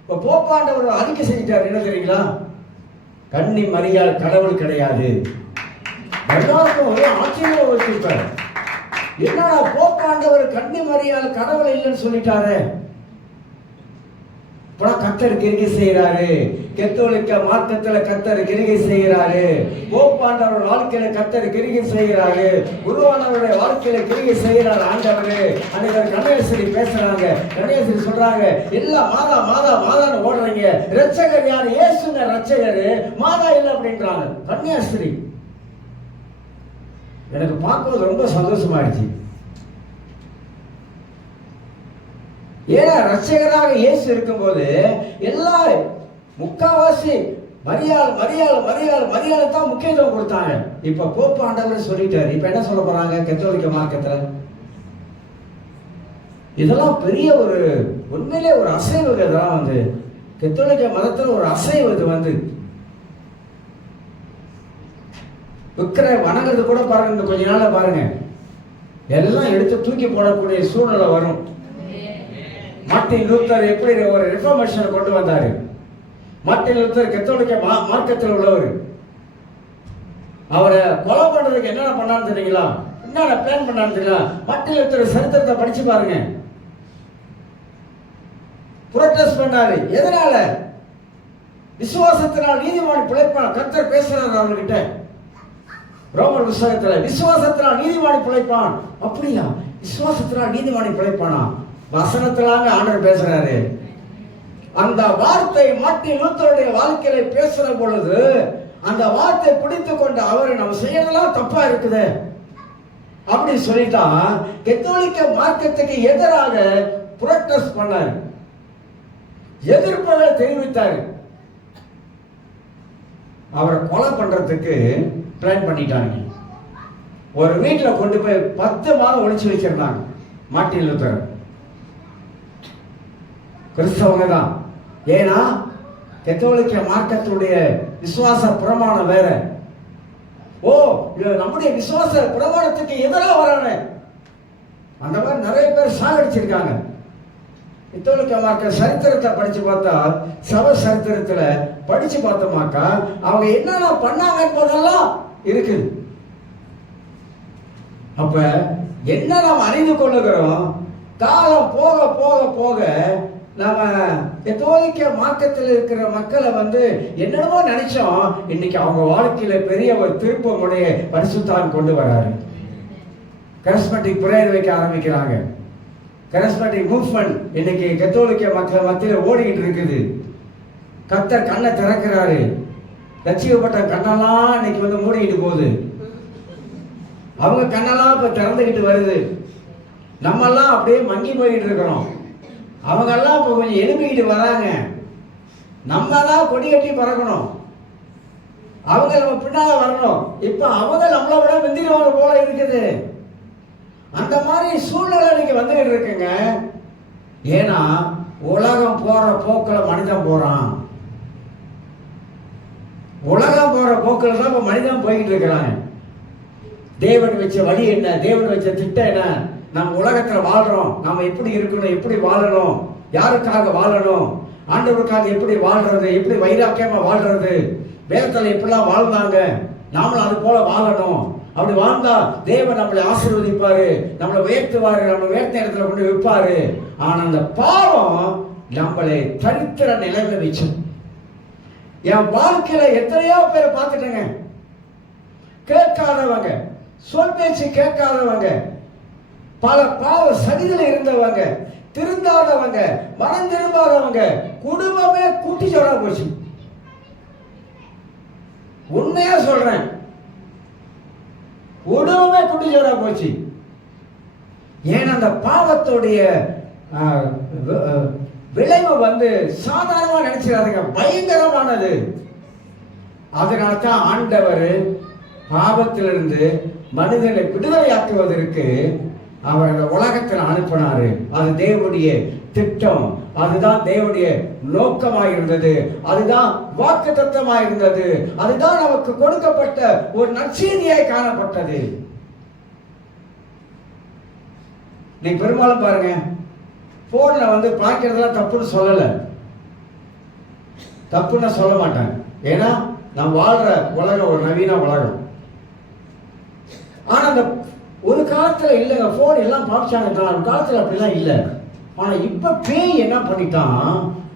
இப்ப போப்பாண்டவர் அறிக்கை செஞ்சிட்டாரு, என்ன தெரியுங்களா? கன்னி மரியாள் கடவுள் கிடையாது. எல்லாருக்கும் ஒரு ஆச்சரியம் வச்சிருப்பாரு. என்னடா போப்பாண்டவர் கன்னி மரியாள் கடவுள் இல்லைன்னு சொல்லிட்டாரு. கத்தர் கிரிகை செய்யறாரு. கத்தோலிக்க மார்க்கத்துல கத்தர் கிரிகை செய்யறாரு. போப்பாண்டவர் வாழ்க்கையில கத்தர் கிரிகை செய்யறாரு. குருவானவருடைய வாழ்க்கையில கிரிகை செய்யறாரு ஆண்டவர். அன்னைக்கு கணேஸ்வரி பேசுறாங்க. கணேஸ்வரி சொல்றாங்க, எல்லாம் மாதா மாதா மாதான்னு ஓடுறீங்க, ரட்சகர் யாரு? இயேசுங்க ரட்சகர், மாதா இல்லை அப்படின்றாங்க கன்னியாஸ்திரி. எனக்கு பார்க்கும்போது ரொம்ப சந்தோஷமாயிடுச்சு. ஏன்னா ரட்சகராக இயேசு இருக்கும்போது எல்லா முக்காவாசி மரியாள் மரியாள் மரியாள் மரியாதை தான் முக்கியத்துவம் கொடுத்தாங்க. இப்ப போப்பு ஆண்டவர் சொல்லிட்டாரு. இப்ப என்ன சொல்ல போறாங்க கத்தோலிக்க மார்க்கத்துல? இதெல்லாம் பெரிய ஒரு உண்மையிலே ஒரு அசைவு. இதெல்லாம் வந்து கத்தோலிக்க மதத்துல ஒரு அசைவு. இது வந்து விக்கிர வணங்குறது கூட பாருங்க, இந்த கொஞ்ச நாள பாருங்க எல்லாம் எடுத்து தூக்கி போடக்கூடிய சூழ்நிலை வரும். மார்ட்டின் லூத்தர் எப்படி ஒரு ரிஃபார்மேஷனை கொண்டு வந்தாரு. மார்ட்டின் லூத்தர் கத்தோலிக்க மார்க்கத்தில் உள்ளவர். அவரை கொலை பண்றதுக்கு என்னென்ன பண்ணான்னு தெரியுங்களா? என்னென்ன பிளான் பண்ணான்னு தெரியுங்களா? மார்ட்டின் லூத்தர் சரித்திரத்தை படிச்சு பாருங்க. புரோட்டஸ்ட் பண்ணாரு. எதனால? விசுவாசத்தினால் நீதிமான் பிழைப்பான். கர்த்தர் பேசுறாரு அவர்கிட்ட ரோமர் புத்தகத்துல. விசுவாசத்தினால் நீதிமான் பிழைப்பான். அப்படியா? விசுவாசத்தினால் நீதிமான் பிழைப்பானா? வசனத்திலாங்க ஆண்டவர் பேசுறாரு. அந்த வார்த்தை மார்ட்டின் லூத்தருடைய வாழ்க்கையில பேசுற பொழுது அந்த வார்த்தை பிடித்து கொண்ட அவர் நம்ம செய்யறதெல்லாம் தப்பா இருக்குது அப்படி சொல்லிட்டான். கத்தோலிக்க மார்க்கத்துக்கு எதிராக புரோட்டஸ்ட் பண்ணார், எதிர்ப்பை தெரிவித்தார். அவரை கொலை பண்றதுக்கு பிளான் பண்ணிட்டாங்க. ஒரு வீட்டில் கொண்டு போய் 10 மாதம் ஒளிச்சு வச்சிருந்தாங்க. மார்ட்டின் லூத்தர் கிறிஸ்தவங்க தான். ஏன்னா கத்தோலிக்க மார்க்கத்துடைய விசுவாச பிரமாணம் வேற. ஓ, நம்முடைய விசுவாச பிரமாணத்துக்கு எதிராக வரானே, அந்த மாதிரி நிறைய பேர் சாகடிச்சிருக்காங்க. கத்தோலிக்க மார்க்க சரித்திரத்தை படிச்சு பார்த்தா, சபை சரித்திரத்துல படிச்சு பார்த்தோமாக்கா அவங்க என்னென்ன பண்ணாங்க என்பதெல்லாம் இருக்குது. அப்ப என்ன நாம் அறிந்து கொள்ளுகிறோம், காலம் போக போக போக நம்ம கத்தோலிக்க மார்க்கத்தில் இருக்கிற மக்களை என்னென்னமோ நினைச்சோம், இன்னைக்கு அவங்க வாழ்க்கையில பெரிய ஒரு திருப்பமுடைய பரிசுத்தான் கொண்டு வராரு. கரிஸ்மேட்டிக் பிரேயர் வைக்க ஆரம்பிக்கிறாங்க. கரிஸ்மேட்டிக் மூவ்மெண்ட் இன்னைக்கு கத்தோலிக்க மக்கள் மத்தியில் ஓடிக்கிட்டு இருக்குது. கர்த்தர் கண்ணை திறக்கிறாரு. ரட்சிக்கப்பட்ட கண்ணெல்லாம் இன்னைக்கு மூடிக்கிட்டு போகுது. அவங்க கண்ணெல்லாம் இப்ப திறந்துகிட்டு வருது. நம்மெல்லாம் அப்படியே மங்கி போயிட்டு இருக்கிறோம். அவங்க எல்லாம் இப்ப கொஞ்சம் எழுப்பிக்கிட்டு வராங்க. நம்ம தான் கொடி கட்டி பறக்கணும், அவங்க நம்ம பின்னால வரணும். இப்ப அவங்க நம்மளை விட முந்தினவங்க போல இருக்குது. அந்த மாதிரி சூழ்நிலை இன்னைக்கு வந்துகிட்டு இருக்குங்க. ஏன்னா உலகம் போற போக்கில் மனிதன் போறான். உலகம் போற போக்கில் தான் இப்ப மனிதன் போய்கிட்டு இருக்கிறாங்க. தேவன் வச்ச வழி என்ன, தேவன் வச்ச திட்டம் என்ன, நம்ம உலகத்துல வாழ்றோம், நாம எப்படி இருக்கணும், எப்படி வாழணும், யாருக்காக வாழணும், ஆண்டவருக்காக எப்படி வாழ்றது, எப்படி வைராக்கியமா வாழ்றது, வேதத்துல எப்படிலாம் வாழ்ந்தாங்க, நாமளும் அது போல வாழணும். அப்படி வாழ்ந்தா தேவன் நம்மளை ஆசீர்வதிப்பாரு, நம்மளை உயர்த்துவாரு, நம்மளை உயர்த்த இடத்துல கொண்டு வைப்பாரு. ஆனா அந்த பாவம் நம்மளை தரித்திர நிலையில வச்சு. என் வாழ்க்கையில எத்தனையோ பேரை பார்த்துட்டேங்க. கேட்காதவங்க, சொல் பேச்சு கேட்காதவங்க, பல பாவ சதிகள் இருந்தவங்க, திருந்தாதவங்க, மனம் திரும்பாதவங்க, குடும்பமே கூட்டி சொல்ல போச்சு. உண்மையா சொல்றேன், குடும்பமே கூட்டி சொல்ல போச்சு. ஏன்னா அந்த பாவத்துடைய விளைவு சாதாரணமா நினைச்சிடாதுங்க, பயங்கரமானது. அதனால்தான் ஆண்டவர் பாவத்திலிருந்து மனிதனை விடுதலையாக்குவதற்கு அவர் அந்த உலகத்தில் அனுப்பினாரு. அது தேவனுடைய திட்டம், அதுதான் தேவனுடைய நோக்கமாக இருந்தது, அதுதான் வாக்குத்தத்தமாக இருந்தது, அதுதான் நமக்கு கொடுக்கப்பட்ட ஒரு நற்செய்தியாய் காணப்பட்டது. நீ பெரும்பாலும் பாருங்க, போன்ல பார்க்கிறதெல்லாம் தப்புன்னு சொல்லல, தப்புன்னு சொல்ல மாட்டேன். ஏன்னா நான் வாழ்ற உலகம் ஒரு நவீன உலகம். ஆனா அந்த ஒரு காலத்துல இல்லைங்க, போன் எல்லாம் பார்த்தாங்க, ஒரு காலத்துல அப்படிலாம் இல்லை. ஆனா இப்ப பேய் என்ன பண்ணிட்டான்,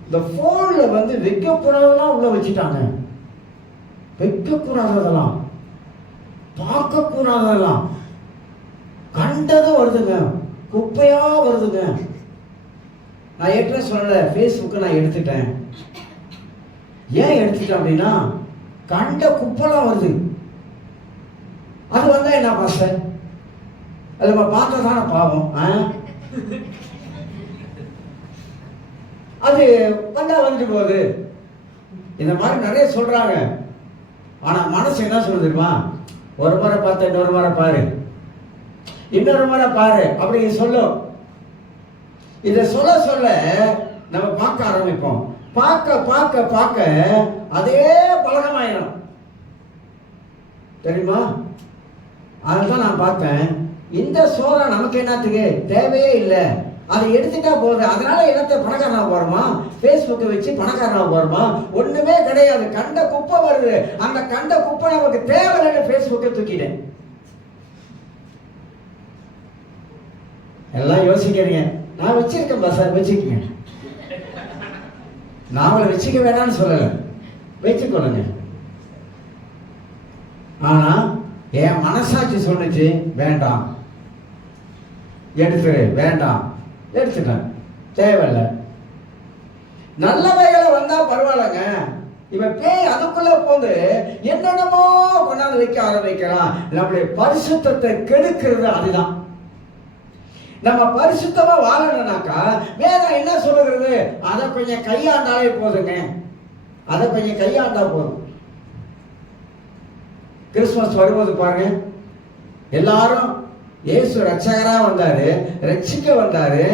இந்த போன்ல வைக்கக்கூடாதெல்லாம் உள்ள வச்சுட்டாங்க. வைக்கக்கூடாததெல்லாம், பார்க்க கூடாததெல்லாம், கண்டதும் வருதுங்க, குப்பையா வருதுங்க. நான் ஏற்கனவே சொல்லல, ஃபேஸ்புக்கை நான் எடுத்துட்டேன். ஏன் எடுத்துட்டேன் அப்படின்னா, கண்ட குப்பெல்லாம் வருது. அது வந்தா என்ன பாஸ்டர், அது நம்ம பார்த்ததான பாவம். அது வந்தா வந்துட்டு போகுது. இந்த மாதிரி நிறைய சொல்றாங்க. ஆனா மனசு என்ன சொல்லுதுமா, ஒரு முறை பார்த்த இன்னொரு முறை பாரு, இன்னொரு முறை பாரு அப்படி சொல்லும். இதை சொல்ல சொல்ல நம்ம பார்க்க ஆரம்பிப்போம். பார்க்க பார்க்க பார்க்க அதே பழக்கமாயிடும், தெரியுமா? அதுதான் நான் பார்த்தேன், இந்த சோதனை நமக்கு என்னத்துக்கு தேவையே இல்லை, அதை எடுத்துட்டா போகுது. அதனால என்னத்தை பணக்காரனா போறோமா, பேஸ்புக்கை வச்சு பணக்காரனா போறோமா? ஒண்ணுமே கிடையாது. கண்ட குப்பை வருது, அந்த கண்ட குப்பை நமக்கு தேவையில்லைன்னு பேஸ்புக்கை தூக்கிட்டேன். எல்லாம் யோசிக்கிறீங்க, நான் வச்சிருக்கேன் சார், வச்சுக்கங்க. நான் அவளை வச்சுக்க வேணாம்னு சொல்லல, வச்சுக்கொள்ளுங்க. ஆனா என் மனசாட்சி சொன்னுச்சு வேண்டாம், எடுத்துரு, வேண்டாம், எடுத்துட்டேன், தேவையில்லை. நல்லவைகளை வந்தா பரவாயில்லைங்க, இவன் பேய் அதுக்குள்ள போது என்னென்னமோ கொண்டாந்து வைக்க ஆரம்பிக்கிறான். நம்முடைய பரிசுத்தத்தை கெடுக்கிறது அதுதான். நம்ம பரிசுத்தமா வாழணும்னாக்கா வேதம் என்ன சொல்லுகிறது? அதை கொஞ்சம் கையாண்டாலே போதுங்க, அதை கொஞ்சம் கையாண்டா போதும். கிறிஸ்துமஸ் வரும்போது பாருங்க, எல்லாரும் இயேசு ரட்சகரா வந்தாரு, ரட்சிக்க வந்தாரு.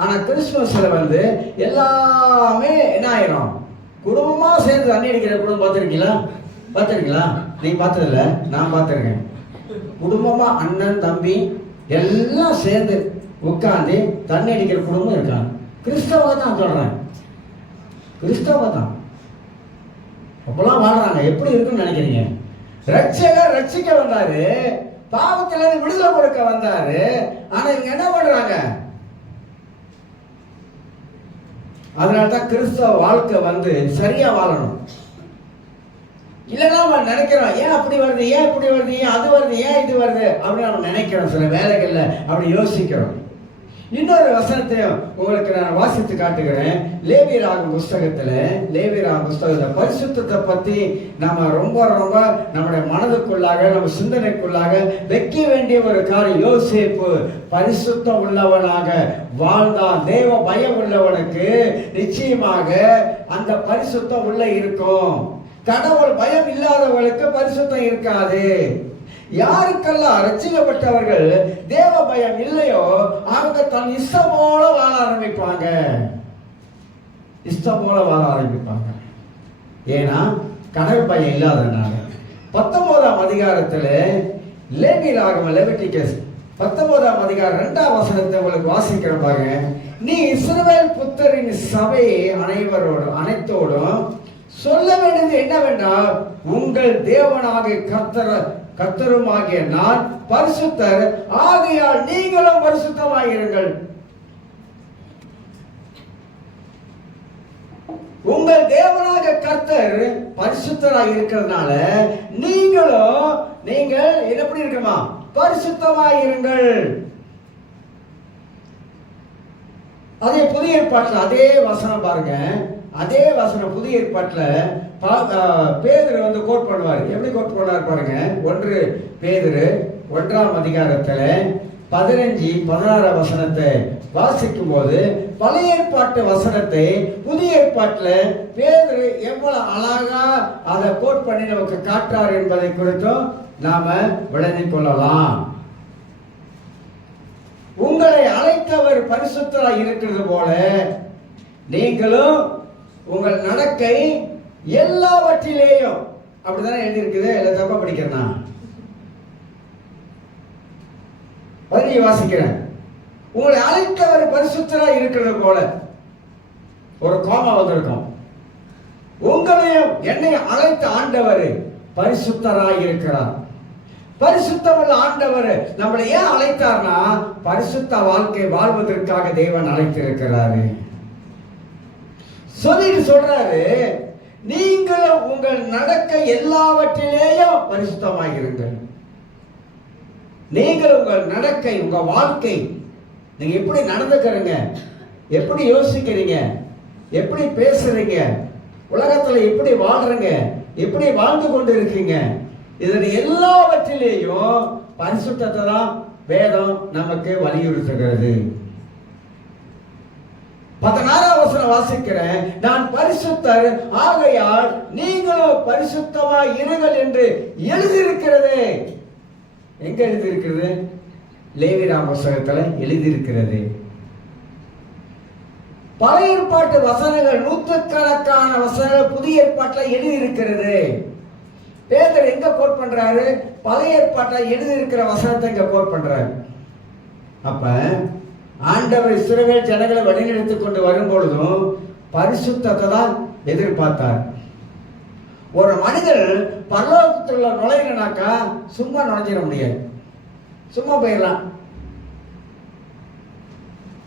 ஆனா கிறிஸ்துமஸ்ல எல்லாமே என்ன ஆயிரும்? குடும்பமா சேர்ந்து தண்ணி அடிக்கிற குடும்பம் பார்த்துருக்கீங்களா? நீங்க பார்த்ததில்ல, நான் பார்த்துருக்கேன். குடும்பமா அண்ணன் தம்பி எல்லாம் சேர்ந்து உட்காந்து தண்ணி அடிக்கிற குடும்பம் இருக்காங்க. கிறிஸ்தவ தான் சொல்றேன், கிறிஸ்தவ தான் அப்பெல்லாம் வாழ்றாங்க. எப்படி இருக்குன்னு நினைக்கிறீங்க? ரட்சகர் ரட்சிக்க வந்தாரு, பாவத்திலிருந்து விடுதலை கொடுக்க வந்தாரு. ஆனா இவங்க என்ன பண்றாங்க? அதனால்தான் கிறிஸ்தவ வாழ்க்கை சரியா வாழணும். இல்லைன்னா நம்ம நினைக்கிறோம், ஏன் அப்படி வருது, ஏன் இப்படி வருது, ஏன் அது வருது, ஏன் இது வருது அப்படின்னு நம்ம நினைக்கிறோம். சில வேலைகள்ல அப்படி யோசிக்கிறோம். இன்னொரு வசனத்தையும் உங்களுக்கு நான் வாசித்து காட்டுகிறேன். லேவியராகமம் புஸ்தகத்துல பரிசுத்தத்தை பத்தி நம்ம ரொம்ப ரொம்ப நம்முடைய மனதுக்குள்ளாக நம்ம சிந்தனைக்குள்ளாக வைக்க வேண்டிய ஒரு காரியம். யோசேப்பு பரிசுத்தம் உள்ளவனாக வாழ்ந்தான். தேவ பயம் உள்ளவனுக்கு நிச்சயமாக அந்த பரிசுத்தம் உள்ள இருக்கும். கடவுள் பயம் இல்லாதவர்களுக்கு பரிசுத்தம் இருக்காது. யாருக்கெல்லாம் ரட்சிக்கப்பட்டவர்கள் தேவ பயம் இல்லையோ அவங்க தன் இஷ்டம் போல வாழ ஆரம்பிப்பாங்க. ஏன்னா கடவுள் பயம் இல்லாதனால. 19ஆம் அதிகாரத்துல லெவிட்டிகஸ் 19ஆம் அதிகாரம் 2ஆம் வசனத்தை உங்களுக்கு வாசிக்கிற பாருங்க. நீ இஸ்ரவேல் புத்தரின் சபை அனைத்தோடும் சொல்ல வேண்டியது என்னவென்றால், உங்கள் தேவனாகிய கர்த்தருமாகிய நான் பரிசுத்தர், ஆகையால் நீங்களும் பரிசுத்தமாயிருங்கள். உங்கள் தேவனாக கர்த்தர் பரிசுத்தராக இருக்கிறதுனால நீங்கள் எப்படி இருக்குமா? பரிசுத்தமாயிருங்கள். அதே புதிய ஏற்பாட்டில் அதே வசனம் பாருங்க. அதே வசனம் புதிய ஏற்பாட்டில் பேதுரு கோட் பண்ணுவார். எப்படி கோட் பண்ணுவார் பாருங்க. 1 பேதுரு 1ஆம் அதிகாரத்துல 15-16 வசனத்தை வாசிக்கும் போது பழைய ஏற்பாட்டு வசனத்தை புதிய ஏற்பாட்டில் பேதுரு எவ்வளவு அழகா அதை கோட் பண்ணி நமக்கு காட்டுறார் என்பதை குறித்தும் நாம விளங்கிக் கொள்ளலாம். உங்களை அழைத்தவர் பரிசுத்தராய் இருக்கிறது போல நீங்களும் உங்கள் நடக்கை எல்லாவற்றிலேயும், அப்படித்தானே எழுதி இருக்குது. இல்லை தப்பா படிக்கிறேன்னா? வாசிக்கிறேன். உங்களை அழைத்தவர் பரிசுத்தராய் இருக்கிறது போல ஒரு கோமா வந்திருக்கும். உங்களையும் என்னையும் அழைத்த ஆண்டவர் பரிசுத்தராய் இருக்கிறார். பரிசுத்தமுள்ள ஆண்டவர் நம்மளை ஏன் அழைத்தார்னா, பரிசுத்த வாழ்க்கை வாழ்வதற்காக தேவன் அழைத்திருக்கிறாரு. சொல்றாரு, நீங்களும் உங்கள் நடக்க எல்லாவற்றிலேயும் பரிசுத்தமாயிருங்கள். நீங்கள் உங்கள் நடக்கை, உங்க வாழ்க்கை, நீங்க எப்படி நடந்துக்கிறீங்க, எப்படி யோசிக்கிறீங்க, எப்படி பேசுறீங்க, உலகத்துல எப்படி வாழ்றீங்க, எப்படி வாழ்ந்து கொண்டு இருக்கீங்க, இதன் எல்லாவற்றிலேயும் பரிசுத்தத்தை தான் வேதம் நமக்கு வலியுறுத்துகிறது. 16ஆம் வசனம் வாசிக்கிறேன். நான் பரிசுத்தர், ஆகையால் நீங்களும் பரிசுத்தமாய் இருங்கள் என்று எழுதியிருக்கிறது. எங்க எழுதியிருக்கிறது? லேவியராகம புத்தகத்துல எழுதியிருக்கிறது. பழைய ஏற்பாட்டு வசனங்கள் நூற்றுக்கணக்கான வசனங்கள் புதிய ஏற்பாட்டில் எழுதியிருக்கிறது. பேதுரு எங்க கோட் பண்றாரு? பழைய ஏற்பாட்டில் எழுதியிருக்கிற வசனத்தை இங்க கோட் பண்றாரு. அப்ப ஆண்டவர் இஸ்ரவேல் ஜனங்களை வழிநடத்திக் கொண்டு வரும் பொழுதும் பரிசுத்தத்தை தான் எதிர்பார்த்தார். ஒரு மனிதர் பரலோகத்துக்குள்ள நுழையினாக்கா சும்மா நுழைஞ்சிட முடியாது, சும்மா போயிடலாம்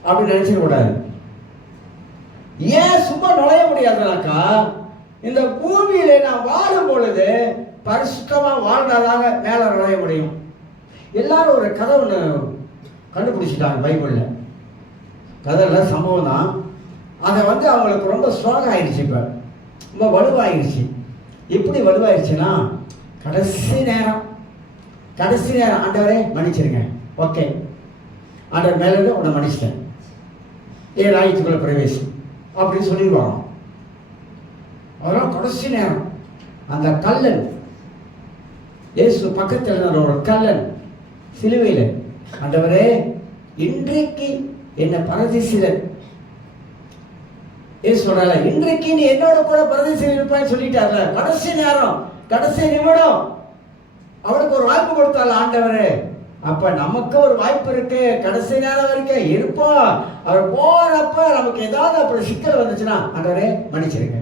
அப்படி நினைச்சிட கூடாது. ஏன் சும்மா நுழைய முடியாதுனாக்கா, இந்த பூமியில நான் வாழும் பொழுது பரிசுத்தமா வாழ்ந்தாதாக மேல நுழைய முடியும். எல்லாரும் ஒரு கதை ஒன்று கண்டுபிடிச்சிட்டாங்க. பைபிள்ல கதையில சம்பவம் தான். அதை அவங்களுக்கு ரொம்ப ஸ்ட்ராங் ஆயிடுச்சு, இப்ப ரொம்ப வலுவாயிருச்சு. எப்படி வலுவாயிருச்சுன்னா கடைசி நேரம் ஆண்டவரே மன்னிச்சிருங்க, ஓகே ஆண்டவர் மேலே உன்னை மன்னிச்சிட்டேன், ராயத்துக்குள்ள பிரவேசம் அப்படின்னு சொல்லிடுவாங்க. அதெல்லாம் கடைசி நேரம் அந்த கல்லன் இயேசு பக்கத்தில் ஒரு கல்லன் சிலுவையில், ஆண்டவரே இன்றைக்கு என்ன பரதேசிலர் சொல்றாங்க, இன்றைக்கு நீ என்னோட கூட பரதேசில் இருப்பான்னு சொல்லிட்டார்ல. கடைசி நேரம், கடைசி நிமிடம் அவனுக்கு ஒரு வாய்ப்பு கொடுத்தால ஆண்டவரே. அப்ப நமக்கு ஒரு வாய்ப்பு இருக்கு, கடைசி நேரம் வரைக்கும் இருப்போம். அவர் போறப்ப நமக்கு ஏதாவது அப்படி சிக்கல் வந்துச்சுன்னா ஆண்டவரே மன்னிச்சிருங்க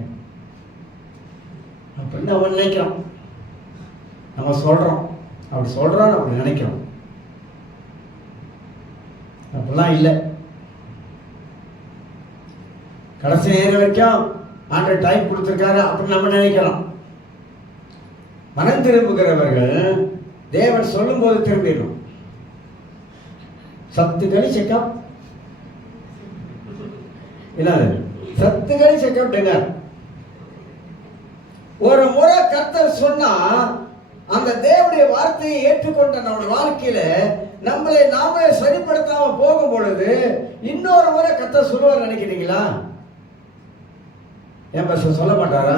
அப்படின்னு நம்ம நினைக்கிறோம், நம்ம சொல்றோம், அப்படி சொல்றோம், அப்படி நினைக்கிறோம். அப்படிலாம் இல்லை. கடைசி நேரம் வரைக்கும் ஆண்டவர் டைம் கொடுத்துருக்காரு அப்படின்னு நம்ம நினைக்கிறோம். மனம் திரும்புகிறவர்கள் தேவன் சொல்லும் போது திரும்பிடணும். சத்துக்களி செக்கப் என்னது? சத்துக்களி செக்கப் டின்னர். ஒரு முறை கர்த்தர் சொன்னா அந்த தேவனுடைய வார்த்தையை ஏற்றுக்கொண்ட நம்முடைய வாழ்க்கையில நம்மளை நாமளே சரிப்படுத்தாம போகும் பொழுது இன்னொரு முறை கர்த்தர் சொல்லுவார் நினைக்கிறீங்களா? ஏன் பஸ் சொல்ல மாட்டாரா?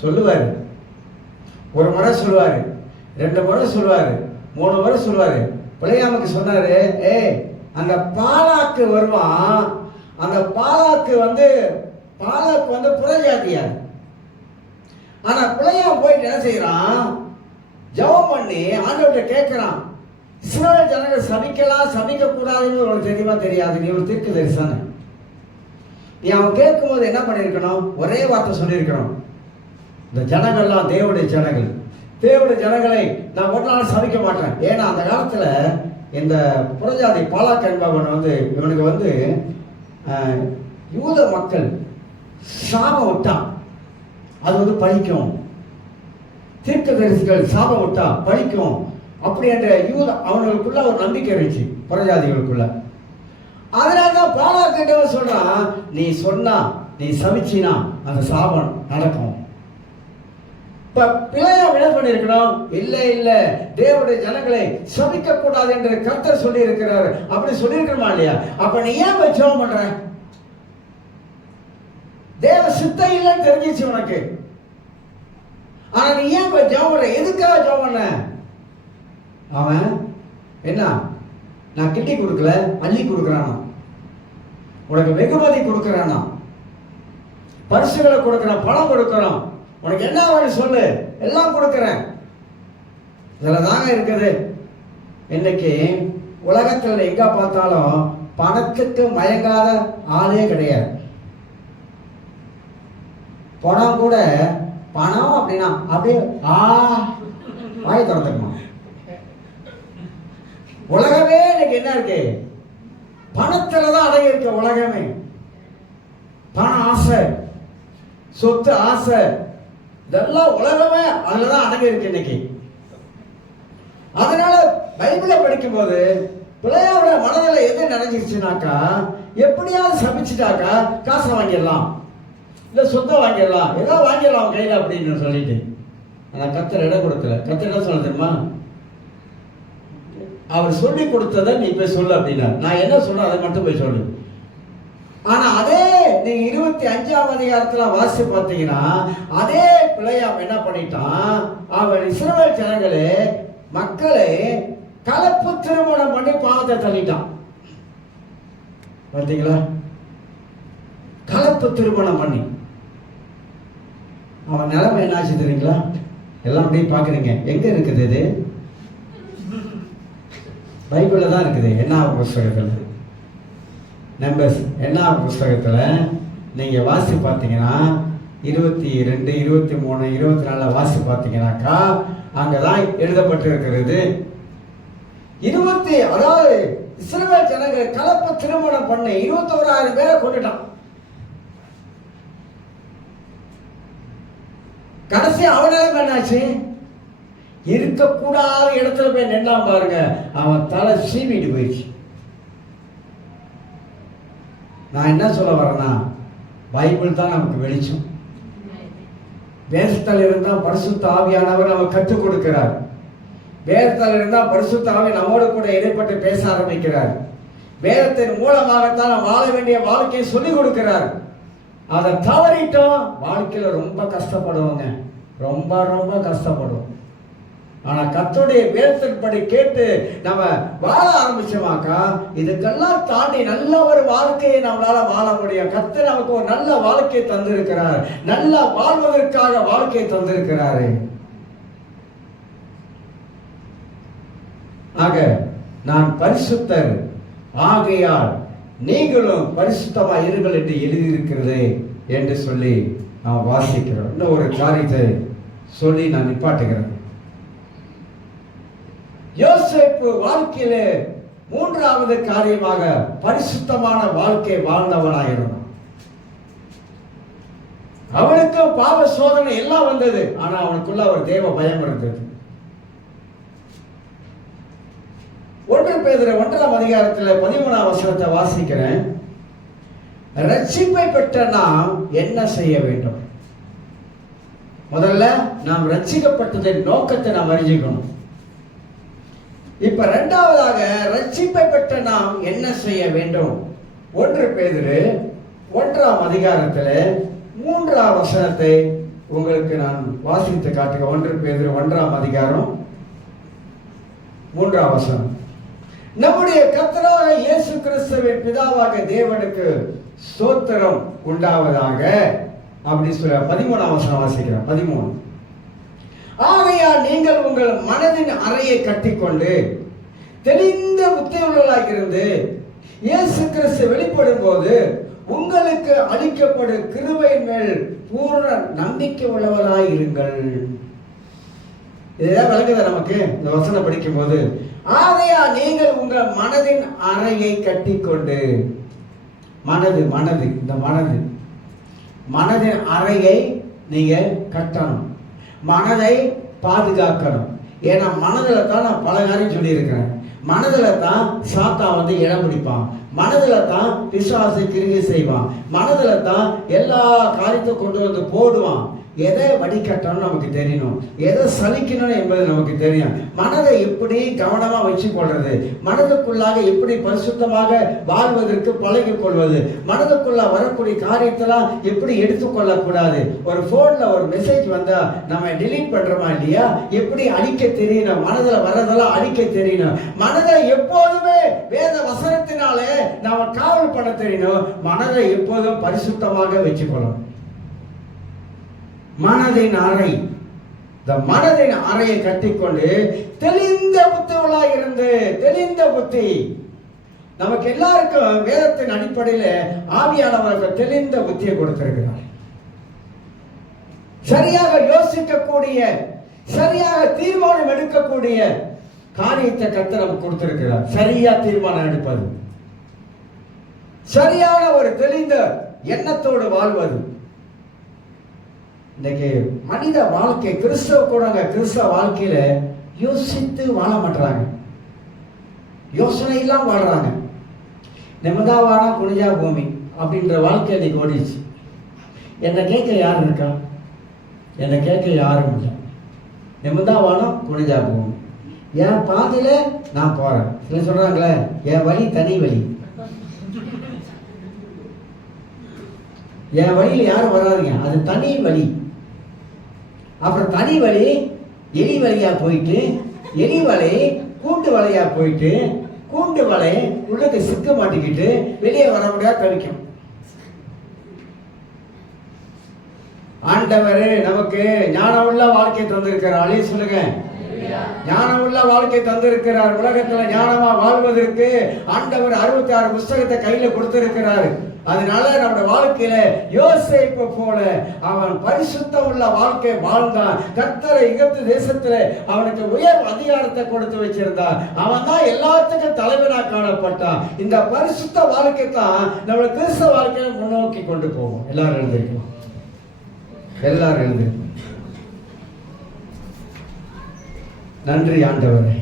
சொல்லுவாரு. ஒரு முறை சொல்லுவாரு, 2 முறை சொல்லுவாரு, 3 முறை சொல்லுவாரு. பிள்ளையாமுக்கு சொன்னாரு, அந்த பாலாக்கு வருவான். அந்த பாலாக்கு வந்து புறஜாதியார். ஆனா பிள்ளையாம் போயிட்டு என்ன செய்யறான்? ஜெபம் பண்ணி ஆண்டவர்கிட்ட கேட்கிறான், இஸ்ரவேல் ஜனங்கள் சபிக்கலாம் சபிக்க கூடாதுன்னு உனக்கு தெரியுமா தெரியாது? நீ ஒரு தீர்க்கதரிசன. நீ அவன் கேட்கும் போது என்ன பண்ணிருக்கணும்? ஒரே வார்த்தை சொல்லியிருக்கணும், இந்த ஜனங்கள்லாம் தேவனுடைய ஜனங்களை நான் ஒரு நாள் சபிக்க மாட்டேன். ஏன்னா அந்த காலத்துல இந்த புறஜாதி பாலாக் என்பவன் இவனுக்கு யூத மக்கள் சாபம் விட்டான், அது பழிக்கும். தீர்க்கதரிசிகள் சாபம் விட்டா பழிக்கும் அப்படி என்ற அவனுக்குள்ள ஒரு நம்பிக்கை இருந்துச்சு புறஜாதிகளுக்குள்ள. அதனாலதான் பாலாக் என்றவன் சொல்றான், நீ சொன்னா, நீ சபிச்சினா அந்த சாபம் நடக்கும். பிள்ளையாம் என்ன பண்ணிருக்கணும்? இல்ல தேவனுடைய ஜனங்களை சபிக்க கூடாது என்று கர்த்தர் சொல்லி இருக்கிறார். அப்படி சொல்லியிருக்கணுமா இல்லையா? அப்ப நீ ஏன் போய் ஜெபம் பண்ற? தேவ சித்தம் இல்லைன்னு தெரிஞ்சிச்சு உனக்கு. ஆனா நீ ஏன் போய் ஜெபம் பண்ற? எதுக்காக ஜெபம் பண்ண? அவன் என்ன, நான் கிட்டி கொடுக்கல, அள்ளி கொடுக்குறானா, உனக்கு வெகுமதி கொடுக்குறானா, பரிசுகளை கொடுக்குறான், பணம் கொடுக்குறான், உனக்கு என்ன வேணும் சொல்லு, எல்லாம் கொடுக்கிறேன். இதில் தாங்க இருக்குது. இன்னைக்கு உலகத்தில் எங்க பார்த்தாலும் பணத்துக்கு மயங்காத ஆளே கிடையாது. பணம் கூட, பணம் அப்படின்னா அப்படியே வாய் திறந்துக்குமா. உலகமே இன்னைக்கு என்ன இருக்கு? பணத்துலதான் அடங்கி இருக்க உலகமே. பண ஆசை, சொத்து ஆசை, இதெல்லாம் உலகமே அதுலதான் அடங்கி இருக்கு இன்னைக்கு. அதனால பைபிளை படிக்கும் போது பிள்ளையோட மனதில் எது நினைச்சிருச்சுனாக்கா, எப்படியாவது சமைச்சிட்டாக்கா காசை வாங்கிடலாம், இல்ல சொத்தை வாங்கிடலாம், ஏதோ வாங்கிடலாம் கையில அப்படின்னு சொல்லிட்டு ஆனா கர்த்தர் இடம் கொடுக்கல. கர்த்தர் என்ன சொல்ல தெரியுமா? அவர் சொல்லி கொடுத்ததை நீ போய் சொல்லு அப்படின்னா. நான் என்ன சொல்றேன் அதை மட்டும் போய் சொல்லு. ஆனா அதே நீங்க 25ஆம் அதிகாரத்துல வாசி பார்த்தீங்கன்னா, அதே பிள்ளையாம் என்ன பண்ணிட்டான்? அவன் இஸ்ரவேல் ஜனங்களே மக்களை கலப்பு திருமணம் பண்ணி பாவத்தை தள்ளிட்டான். பார்த்தீங்களா? கலப்பு திருமணம் பண்ணி அவன் நிலைமை என்னாச்சு தெரியுங்களா? எல்லாம் அப்படியே பாக்குறீங்க. எங்க இருக்குது இது? பைபிள்ல தான் இருக்குது. என்ன புஸ்தகத்துல, நம்பர்ஸ் என்ன புஸ்தகத்துல நீங்க வாசி பார்த்தீங்கன்னா 22, 23, 24 வாசி பார்த்தீங்கன்னாக்கா அங்கதான் எழுதப்பட்டு இருக்கிறது. அதாவது இஸ்ரவேல் ஜனங்கள் கலப்பு திருமணம் பண்ணி 21,000 பேரை கொண்டுட்டான். கடைசி அவனால என்னாச்சு? இருக்கக்கூடாத இடத்துல போய் நின்னான் பாருங்க, அவன் தலை சீவிட்டு போயிடுச்சு. நான் என்ன சொல்ல வரேன்னா, பைபிள் தான் நமக்கு வெளிச்சம். வேதத்தில் இருந்தால் பரிசுத்த ஆவியானவர் நமக்கு கற்றுக் கொடுக்கிறார். வேதத்தில் இருந்தால் பரிசுத்த ஆவி நம்மோடு கூட இடைப்பட்டு பேச ஆரம்பிக்கிறார். வேதத்தின் மூலமாகத்தான் நாம் வாழ வேண்டிய வாழ்க்கையை சொல்லிக் கொடுக்கிறார். அதை தவறிட்டோம், வாழ்க்கையில ரொம்ப கஷ்டப்படுவோங்க, ரொம்ப ரொம்ப கஷ்டப்படுவோம். ஆனா கர்த்தருடைய வேதத்தின்படி கேட்டு நம்ம வாழ ஆரம்பிச்சோமாக்கா, இதுக்கெல்லாம் தாண்டி நல்ல ஒரு வாழ்க்கையை நம்மளால வாழ முடியும். கர்த்தர் நமக்கு ஒரு நல்ல வாழ்க்கையை தந்திருக்கிறார், நல்லா வாழ்வதற்காக வாழ்க்கையை தந்திருக்கிறாரு. ஆக நான் பரிசுத்தர் ஆகையால் நீங்களும் பரிசுத்தமா இருங்கள் என்று எழுதியிருக்கிறது என்று சொல்லி நாம் வாசிக்கிறோம். இன்னும் ஒரு காரியத்தை சொல்லி நான் நிப்பாட்டுகிறேன். யோசேப்பு வாழ்க்கையில மூன்றாவது காரியமாக பரிசுத்தமான வாழ்க்கை வாழ்ந்தவனாக இருந்தான். அவனுக்கும் பாவ சோதனை எல்லாம் வந்தது, ஆனா அவனுக்குள்ள ஒரு தேவ பயம் இருந்தது. 1 பேதுரு 1ஆம் அதிகாரத்தில் 13ஆம் வசனத்தை வாசிக்கிறேன். ரட்சிப்பை பெற்ற நாம் என்ன செய்ய வேண்டும்? முதல்ல நாம் ரட்சிக்கப்பட்டதின் நோக்கத்தை நாம் அறிஞ்சிக்கணும். இப்ப இரண்டாவதாக ரட்சிப்பை பெற்ற நாம் என்ன செய்ய வேண்டும்? 1 பேதுரு 1ஆம் அதிகாரத்தில் 3ஆம் வசனத்தை உங்களுக்கு நான் வாசித்து காட்டுகிறேன். 1 பேதுரு 1ஆம் அதிகாரம் 3ஆம் வசனம். நம்முடைய கர்த்தராக இயேசு கிறிஸ்துவின் பிதாவாக தேவனுக்கு ஸ்தோத்திரம் உண்டாவதாக அப்படி சொல்ல 13ஆம் வசனம் வாசிக்கிறேன். 13. ஆகையால் நீங்கள் உங்கள் மனதின் அறையை கட்டிக்கொண்டு தெளிந்த புத்தியுள்ளவர்களாக இருந்து இயேசு கிறிஸ்து வெளிப்படும் போது உங்களுக்கு அளிக்கப்படும் கிருபையின் மேல் பூர்ண நம்பிக்கை உள்ளவர்களாய் இருங்கள். இதுதான் விளங்குதா நமக்கு இந்த வசனம் படிக்கும் போது? ஆகையால் நீங்கள் உங்கள் மனதின் அறையை கட்டிக்கொண்டு, இந்த மனதின் அறையை நீங்க கட்டணும், மனதை பாதுகாக்கணும். ஏன்னா மனதில் தான் நான் பல காரியம் சொல்லியிருக்கிறேன். மனதில் தான் சாத்தா வந்து இடம் பிடிப்பான், மனதில் தான் பிசாசை கிரியை செய்வான், மனதில் தான் எல்லா காரியத்தை கொண்டு வந்து போடுவான். எதை வடிகட்டணும் நமக்கு தெரியணும், எதை சலிக்கணும் என்பது நமக்கு தெரியும். மனதை எப்படி கவனமா வச்சு கொள்றது, மனதுக்குள்ளாக எப்படி பரிசுத்தமாக வாழ்வதற்கு பழகி கொள்வது, மனதுக்குள்ள வரக்கூடிய காரியத்தெல்லாம் எப்படி எடுத்துக்கொள்ளக்கூடாது. ஒரு போன்ல ஒரு மெசேஜ் வந்தா நம்ம டிலீட் பண்றோமா இல்லையா, எப்படி அழிக்க தெரியணும், மனதுல வர்றதெல்லாம் அழிக்க தெரியணும். மனதை எப்போதுமே வேத வசனத்தினாலே நாம காவல் பண்ண தெரியணும். மனதை எப்போதும் பரிசுத்தமாக வச்சுக்கொள்ளணும். மனதின் அறை, இந்த மனதின் அறையை கட்டிக்கொண்டு தெளிந்த புத்திகளாக இருந்து, தெளிந்த புத்தி நமக்கு எல்லாருக்கும் வேதத்தின் அடிப்படையில் ஆவியானவர்கள் தெளிந்த புத்தியை கொடுத்திருக்கிறார். சரியாக யோசிக்கக்கூடிய, சரியாக தீர்மானம் எடுக்கக்கூடிய காரியத்தை கர்த்தர் நமக்கு கொடுத்திருக்கிறார். சரியா தீர்மானம் எடுப்பது, சரியான ஒரு தெளிந்த எண்ணத்தோடு வாழ்வது. இன்னைக்கு மனித வாழ்க்கை, கிறிஸ்தவ வாழ்க்கையில யோசித்து வாழ மாட்டாங்க, யோசனை எல்லாம் வாழ்றாங்க. நிமிதாவானா குனிஜா பூமி அப்படின்ற வாழ்க்கை இன்னைக்கு ஓடிச்சு. என்னை கேட்க யாரும் இருக்கா? என்னை கேட்க யாரும் இல்லை. நிமிதாவானா குனிஜா பூமி, என் பாதையில நான் போறேன். சில சொல்றாங்களே என் வழி தனி வழி, என் வழியில யாரும் வராதுங்க, அது தனி வழி. அப்புறம் தனி வழி எலி வழியா போயிட்டு, எலி வலை கூண்டு வலையா போயிட்டு, கூண்டு வலை உள்ளுக்கு சிக்க மாட்டிக்கிட்டு வெளியே வர முடியாது தவிக்கும். ஆண்டவர் நமக்கு ஞானமுள்ள வாழ்க்கை தந்திருக்கிறார். அழி சொல்லுங்க, ஞானமுள்ள வாழ்க்கை தந்திருக்கிறார். உலகத்துல ஞானமா வாழ்வதற்கு ஆண்டவர் 66 புஸ்தகத்தை கையில கொடுத்திருக்கிறார். அதனால நம்முடைய வாழ்க்கையில யோசேப்பு போல அவன் பரிசுத்தம் உள்ள வாழ்க்கை வாழ்ந்தான். கர்த்தரை எகிப்து தேசத்துல அவனுக்கு உயர் அதிகாரத்தை கொடுத்து வச்சிருந்தான். அவன் தான் எல்லாத்துக்கும் தலைவனா காணப்பட்டான். இந்த பரிசுத்த வாழ்க்கை தான் நம்மளோட கிறிஸ்தவ வாழ்க்கையில முன்னோக்கி கொண்டு போகும். எல்லாரும் எழுந்திருக்கலாம், எல்லாரும் எழுந்திருக்கலாம். நன்றி ஆண்டவரே.